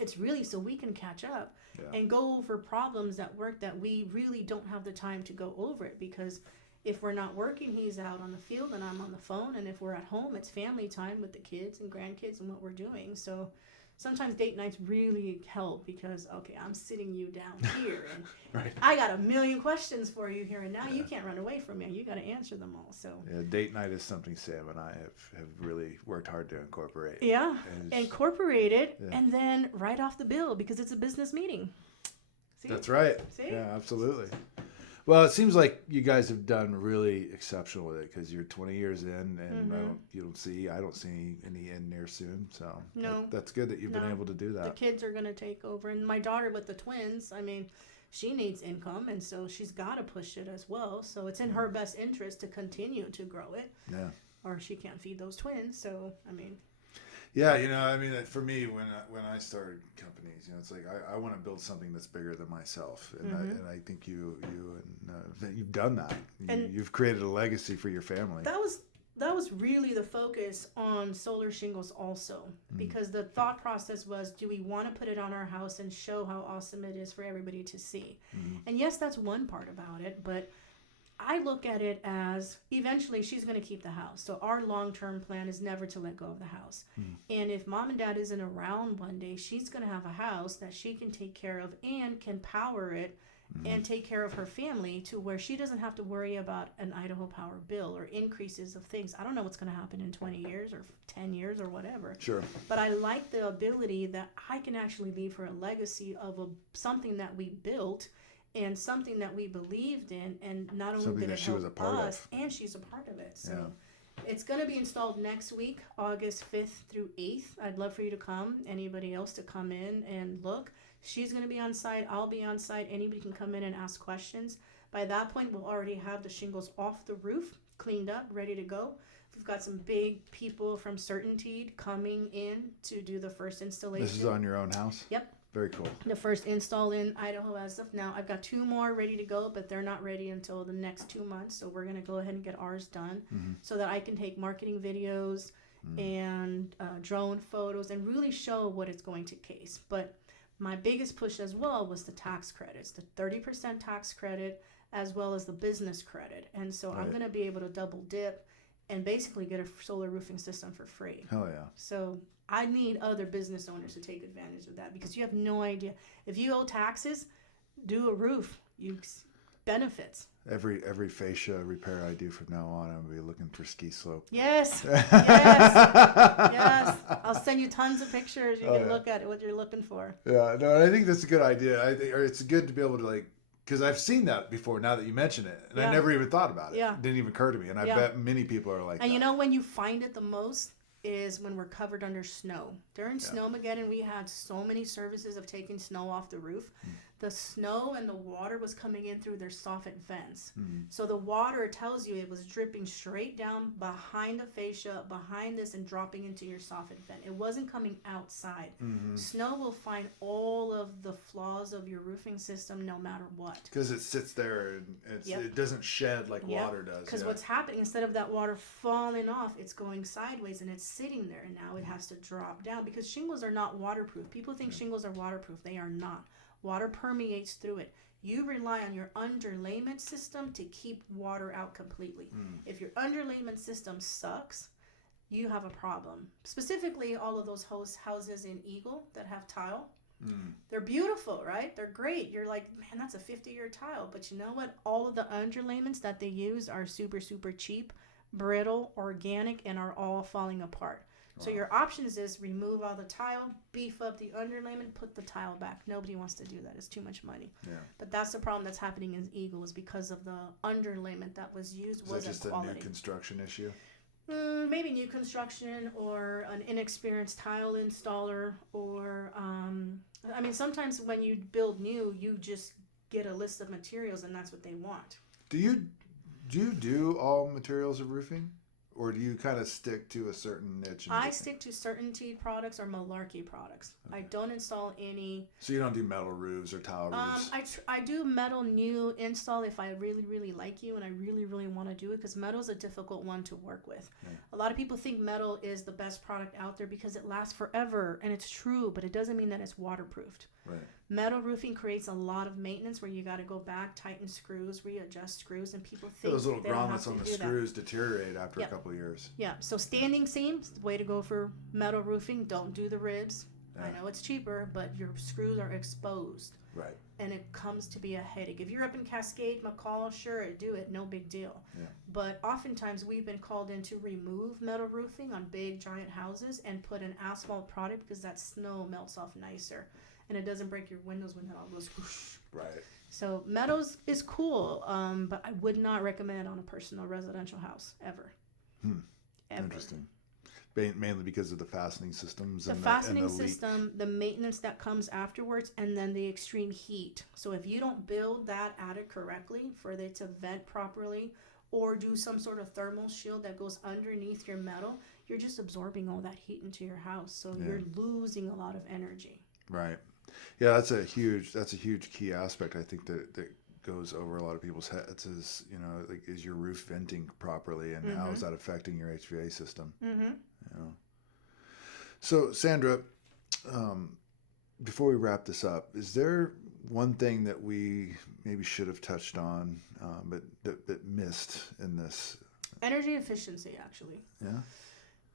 it's really so we can catch up and go over problems at work that we really don't have the time to go over it, because if we're not working, he's out on the field and I'm on the phone, and if we're at home, it's family time with the kids and grandkids and what we're doing. So sometimes date nights really help because, okay, I'm sitting you down here and I got a million questions for you here and now. You can't run away from me. You got to answer them all. So date night is something Sam and I have really worked hard to incorporate. Yeah, incorporate it and then write off the bill because it's a business meeting. See? That's right. See? Yeah, absolutely. Well, it seems like you guys have done really exceptional with it because you're 20 years in, and I don't see any end near soon. So that's good that you've been able to do that. The kids are going to take over, and my daughter with the twins, I mean, she needs income, and so she's got to push it as well. So it's in her best interest to continue to grow it. Yeah. Or she can't feed those twins. So I mean. Yeah, I mean, for me, when I started companies, it's like I want to build something that's bigger than myself, and I think you've done that. You've created a legacy for your family. That was really the focus on solar shingles also, because the thought process was, do we want to put it on our house and show how awesome it is for everybody to see? And yes, that's one part about it, but I look at it as eventually she's going to keep the house. So our long-term plan is never to let go of the house. And if mom and dad isn't around one day, she's going to have a house that she can take care of and can power it and take care of her family to where she doesn't have to worry about an Idaho Power bill or increases of things. I don't know what's going to happen in 20 years or 10 years or whatever. Sure. But I like the ability that I can actually leave her a legacy of something that we built and something that we believed in, and not only something did that it she was a help part us, of. and she's a part of it. So it's going to be installed next week, August 5th through 8th. I'd love for you to come, anybody else to come in and look. She's going to be on site. I'll be on site. Anybody can come in and ask questions. By that point, we'll already have the shingles off the roof, cleaned up, ready to go. We've got some big people from 𝐶𝐼RTY coming in to do the first installation. This is on your own house? Yep. Very cool. The first install in Idaho as of now. I've got 2 more ready to go, but they're not ready until the next 2 months. So we're going to go ahead and get ours done so that I can take marketing videos and drone photos and really show what it's going to case. But my biggest push as well was the tax credits, the 30% tax credit as well as the business credit. And so I'm going to be able to double dip and basically get a solar roofing system for free. Hell yeah. So I need other business owners to take advantage of that, because you have no idea. If you owe taxes, do a roof. You benefits. Every fascia repair I do from now on, I'm going to be looking for ski slope. Yes. Yes. I'll send you tons of pictures. You can look at what you're looking for. Yeah, no, I think that's a good idea. I think it's good to be able to because I've seen that before now that you mention it, and I never even thought about it. Yeah. It didn't even occur to me, and I bet many people are like that. And when you find it the most is when we're covered under snow. During Snowmageddon, we had so many services of taking snow off the roof. The snow and the water was coming in through their soffit vents. So the water tells you it was dripping straight down behind the fascia, behind this, and dropping into your soffit vent. It wasn't coming outside. Snow will find all of the flaws of your roofing system no matter what. Because it sits there and it doesn't shed like water does. Because what's happening, instead of that water falling off, it's going sideways and it's sitting there, and now it has to drop down, because shingles are not waterproof. People think shingles are waterproof. They are not. Water permeates through it. You rely on your underlayment system to keep water out completely. If your underlayment system sucks, you have a problem. Specifically, all of those houses in Eagle that have tile, they're beautiful, right? They're great. You're like, man, that's a 50-year tile. But you know what? All of the underlayments that they use are super, super cheap, brittle, organic, and are all falling apart. So your options is remove all the tile, beef up the underlayment, put the tile back. Nobody wants to do that. It's too much money. Yeah. But that's the problem that's happening in Eagle, is because of the underlayment that was used wasn't quality. Is that just a new construction issue? Maybe new construction, or an inexperienced tile installer, or sometimes when you build new, you just get a list of materials and that's what they want. Do you do all materials of roofing? Or do you kind of stick to a certain niche? I stick to 𝐶𝐼RTY products or Malarkey products. Okay. I don't install any. So you don't do metal roofs or tile roofs? I do metal new install if I really, really like you and I really, really want to do it, because metal is a difficult one to work with. Yeah. A lot of people think metal is the best product out there because it lasts forever, and it's true, but it doesn't mean that it's waterproofed. Right. Metal roofing creates a lot of maintenance where you got to go back, tighten screws, readjust screws, and people think those little grommets on the screws deteriorate after a couple of years. Yeah, so standing seams, the way to go for metal roofing. Don't do the ribs. Yeah. I know it's cheaper, but your screws are exposed. Right. And it comes to be a headache. If you're up in Cascade, McCall, sure, do it, no big deal. Yeah. But oftentimes we've been called in to remove metal roofing on big, giant houses and put an asphalt product, because that snow melts off nicer. And it doesn't break your windows when it all goes whoosh. Right. So metals is cool, but I would not recommend it on a personal residential house, ever. Ever. Interesting. Mainly because of the fastening systems. The fastening system, the maintenance that comes afterwards, and then the extreme heat. So if you don't build that attic correctly for it to vent properly, or do some sort of thermal shield that goes underneath your metal, you're just absorbing all that heat into your house. So you're losing a lot of energy. Right. Yeah, that's a huge key aspect. I think that goes over a lot of people's heads is, like, is your roof venting properly, and how is that affecting your HVAC system? So Sandra, before we wrap this up, is there one thing that we maybe should have touched on, but that missed in this? Energy efficiency, actually. Yeah.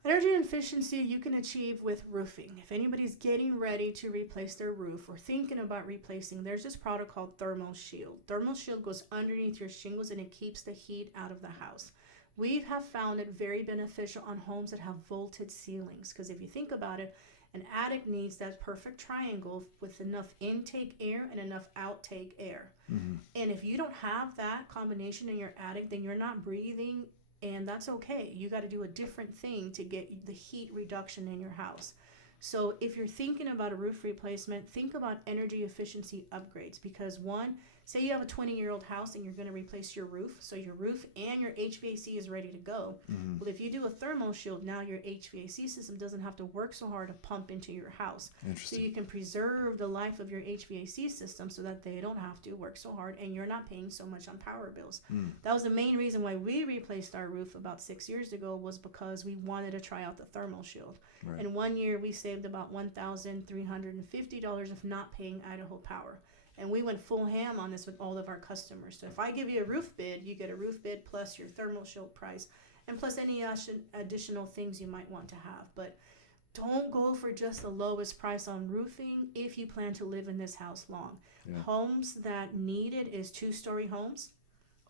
Energy efficiency you can achieve with roofing. If anybody's getting ready to replace their roof or thinking about replacing, there's this product called Thermal Shield. Thermal Shield goes underneath your shingles and it keeps the heat out of the house. We have found it very beneficial on homes that have vaulted ceilings, because if you think about it, an attic needs that perfect triangle with enough intake air and enough outtake air. And if you don't have that combination in your attic, then you're not breathing, and that's okay. You got to do a different thing to get the heat reduction in your house. So if you're thinking about a roof replacement, think about energy efficiency upgrades, because one, say you have a 20-year-old house and you're going to replace your roof, so your roof and your HVAC is ready to go. Well, if you do a thermal shield, now your HVAC system doesn't have to work so hard to pump into your house. So you can preserve the life of your HVAC system so that they don't have to work so hard and you're not paying so much on power bills. That was the main reason why we replaced our roof about 6 years ago, was because we wanted to try out the thermal shield. And 1 year we saved about $1,350 of not paying Idaho Power. And we went full ham on this with all of our customers. So if I give you a roof bid, you get a roof bid plus your thermal shield price, and plus any additional things you might want to have. But don't go for just the lowest price on roofing if you plan to live in this house long. Homes that need it is 2-story homes,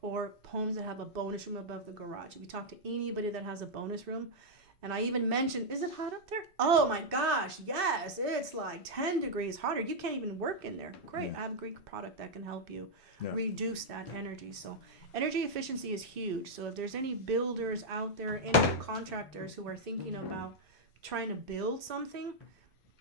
or homes that have a bonus room above the garage. If you talk to anybody that has a bonus room, and I even mentioned, is it hot up there? Oh my gosh, yes, it's like 10 degrees hotter. You can't even work in there. Great, I have a Greek product that can help you reduce that energy. So energy efficiency is huge. So if there's any builders out there, any contractors who are thinking about trying to build something,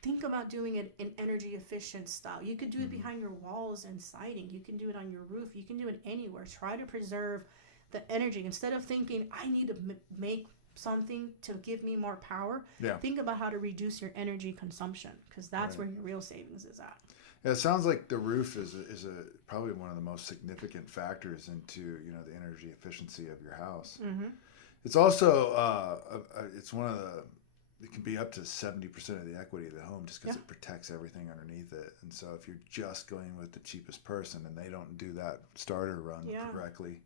think about doing it in energy efficient style. You could do it behind your walls and siding. You can do it on your roof. You can do it anywhere. Try to preserve the energy. Instead of thinking, I need to make something to give me more power, think about how to reduce your energy consumption, because that's where your real savings is at. It sounds like the roof is probably one of the most significant factors into the energy efficiency of your house. It's also it's one of the, it can be up to 70% of the equity of the home, just because it protects everything underneath it. And so if you're just going with the cheapest person and they don't do that starter run correctly,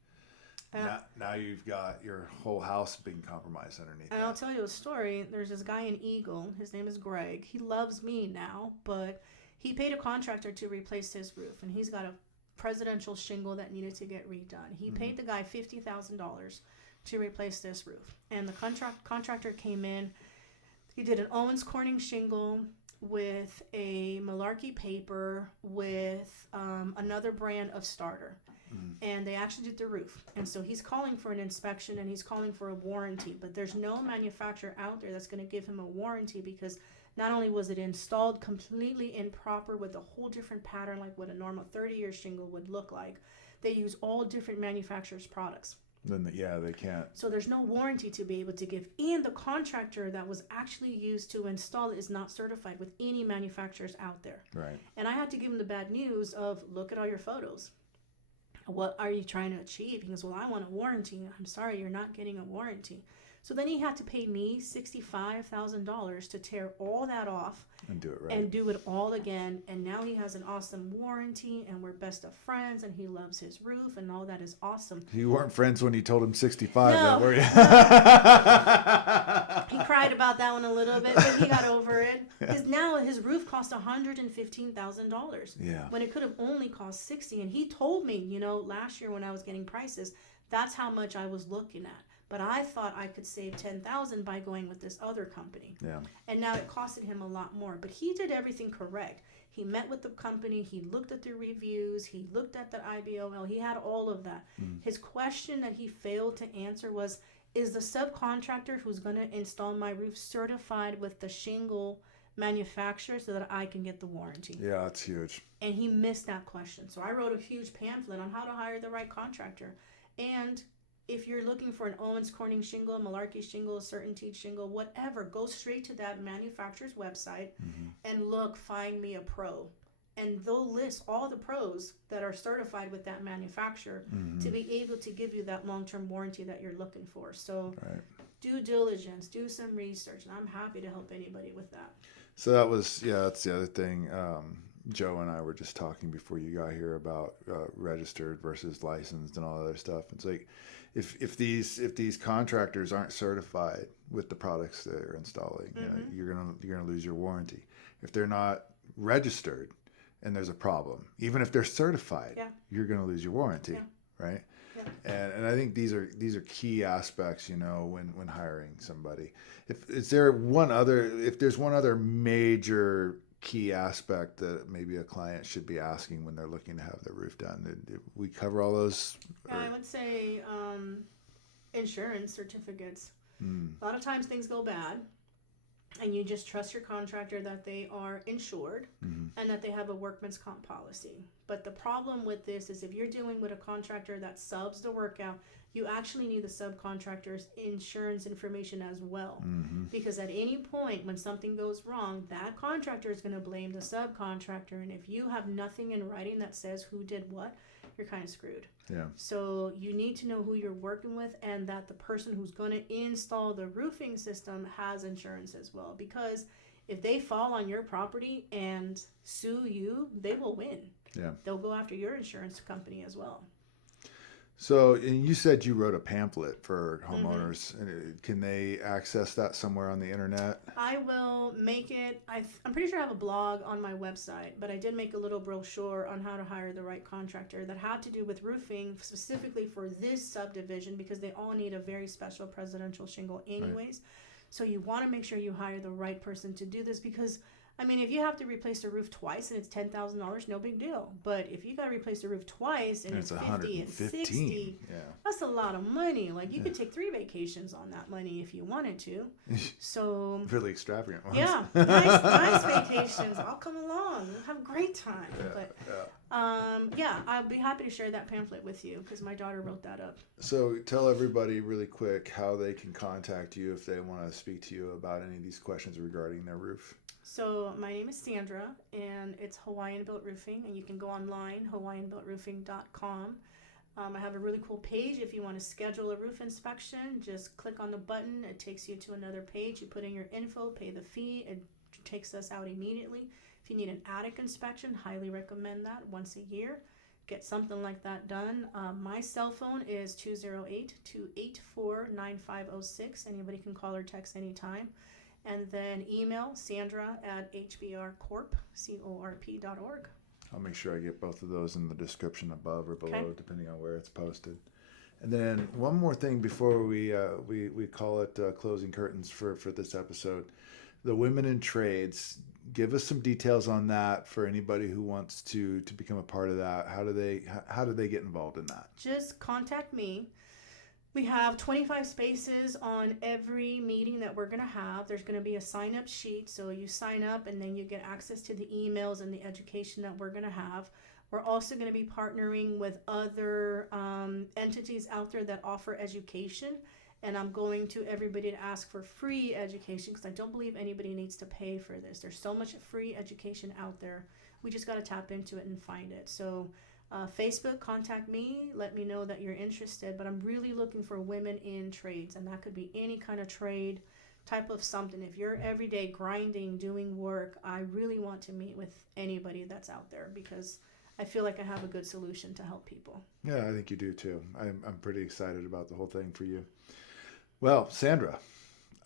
now you've got your whole house being compromised underneath. And I'll tell you a story. There's this guy in Eagle. His name is Greg. He loves me now, but he paid a contractor to replace his roof, and he's got a presidential shingle that needed to get redone. He paid the guy $50,000 to replace this roof, and the contractor came in. He did an Owens Corning shingle with a Malarkey paper with another brand of starter. And they actually did the roof. And so he's calling for an inspection and he's calling for a warranty, but there's no manufacturer out there that's going to give him a warranty, because not only was it installed completely improper with a whole different pattern like what a normal 30-year shingle would look like, they use all different manufacturers' products. Then they can't. So there's no warranty to be able to give. And the contractor that was actually used to install it is not certified with any manufacturers out there. Right. And I had to give him the bad news of, look at all your photos. What are you trying to achieve? He goes, well, I want a warranty. I'm sorry, you're not getting a warranty. So then he had to pay me $65,000 to tear all that off and do it right. And do it all again. And now he has an awesome warranty, and we're best of friends, and he loves his roof, and all that is awesome. You weren't friends when you told him 65, then, were you? He cried about that one a little bit, but he got over it. Because now his roof cost $115,000. Yeah. When it could have only cost $60,000. And he told me, last year when I was getting prices, that's how much I was looking at. But I thought I could save $10,000 by going with this other company. Yeah. And now it costed him a lot more. But he did everything correct. He met with the company. He looked at the reviews. He looked at the IBOL. He had all of that. His question that he failed to answer was, is the subcontractor who's going to install my roof certified with the shingle manufacturer so that I can get the warranty? Yeah, that's huge. And he missed that question. So I wrote a huge pamphlet on how to hire the right contractor. And if you're looking for an Owens Corning shingle, Malarkey shingle, Certainty shingle, whatever, go straight to that manufacturer's website and look, find me a pro. And they'll list all the pros that are certified with that manufacturer to be able to give you that long-term warranty that you're looking for. So due diligence, do some research, and I'm happy to help anybody with that. So that was, that's the other thing. Joe and I were just talking before you got here about registered versus licensed and all that other stuff. It's like, if these contractors aren't certified with the products that they're installing, you're gonna lose your warranty. If they're not registered and there's a problem, even if they're certified, you're gonna lose your warranty, right? Yeah. And I think these are key aspects, when hiring somebody. If there's one other major key aspect that maybe a client should be asking when they're looking to have their roof done, did we cover all those? Yeah, I would say insurance certificates. A lot of times things go bad, and you just trust your contractor that they are insured and that they have a workman's comp policy. But the problem with this is if you're dealing with a contractor that subs the work out, you actually need the subcontractor's insurance information as well. Because at any point when something goes wrong, that contractor is going to blame the subcontractor. And if you have nothing in writing that says who did what, you're kind of screwed. Yeah. So you need to know who you're working with and that the person who's going to install the roofing system has insurance as well. Because if they fall on your property and sue you, they will win. Yeah. They'll go after your insurance company as well. So, and you said you wrote a pamphlet for homeowners. Can they access that somewhere on the internet? I will make it. I'm pretty sure I have a blog on my website, but I did make a little brochure on how to hire the right contractor that had to do with roofing specifically for this subdivision because they all need a very special presidential shingle anyways. Right. So you want to make sure you hire the right person to do this because I mean, if you have to replace the roof twice and it's $10,000, no big deal. But if you got to replace the roof twice and it's 50 and 60, that's a lot of money. Like you could take 3 vacations on that money if you wanted to. So really extravagant ones. Yeah, nice vacations. I'll come along. We'll have a great time. I'll be happy to share that pamphlet with you because my daughter wrote that up. So tell everybody really quick how they can contact you if they want to speak to you about any of these questions regarding their roof. So my name is Sandra, and it's Hawaiian Built Roofing, and you can go online, hawaiianbuiltroofing.com. I have a really cool page. If you want to schedule a roof inspection, just click on the button. It takes you to another page. You put in your info, pay the fee. It takes us out immediately. If you need an attic inspection, highly recommend that once a year. Get something like that done. My cell phone is 208-284-9506. Anybody can call or text anytime. And then email Sandra at hbrcorp.org. I'll make sure I get both of those in the description above or below, depending on where it's posted. And then one more thing before we call it closing curtains for this episode. The women in trades, give us some details on that for anybody who wants to become a part of that. How do they get involved in that? Just contact me. We have 25 spaces on every meeting that we're going to have. There's going to be a sign-up sheet, so you sign up and then you get access to the emails and the education that we're going to have. We're also going to be partnering with other entities out there that offer education, and I'm going to everybody to ask for free education because I don't believe anybody needs to pay for this. There's so much free education out there. We just got to tap into it and find it. So Facebook, contact me, let me know that you're interested, but I'm really looking for women in trades, and that could be any kind of trade, type of something. If you're every day grinding, doing work, I really want to meet with anybody that's out there because I feel like I have a good solution to help people. Yeah, I think you do too. I'm pretty excited about the whole thing for you. Well, Sandra,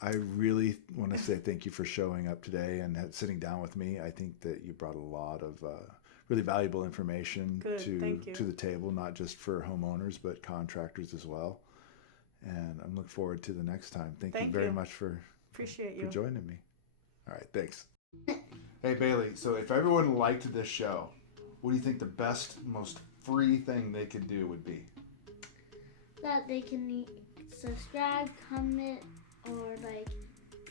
I really want to say thank you for showing up today and sitting down with me. I think that you brought a lot of really valuable information to the table, not just for homeowners, but contractors as well. And I'm looking forward to the next time. Thank you very much for joining me. All right, thanks. Hey, Bailey, so if everyone liked this show, what do you think the best, most free thing they could do would be? That they can subscribe, comment, or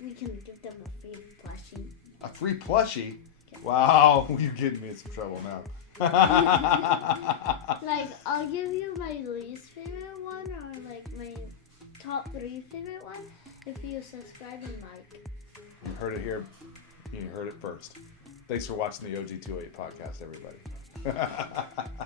we can give them a free plushie. A free plushie? Wow, you're getting me in some trouble now. I'll give you my least favorite one or my top 3 favorite one if you subscribe and like. You heard it here. You heard it first. Thanks for watching the OG28 podcast, everybody.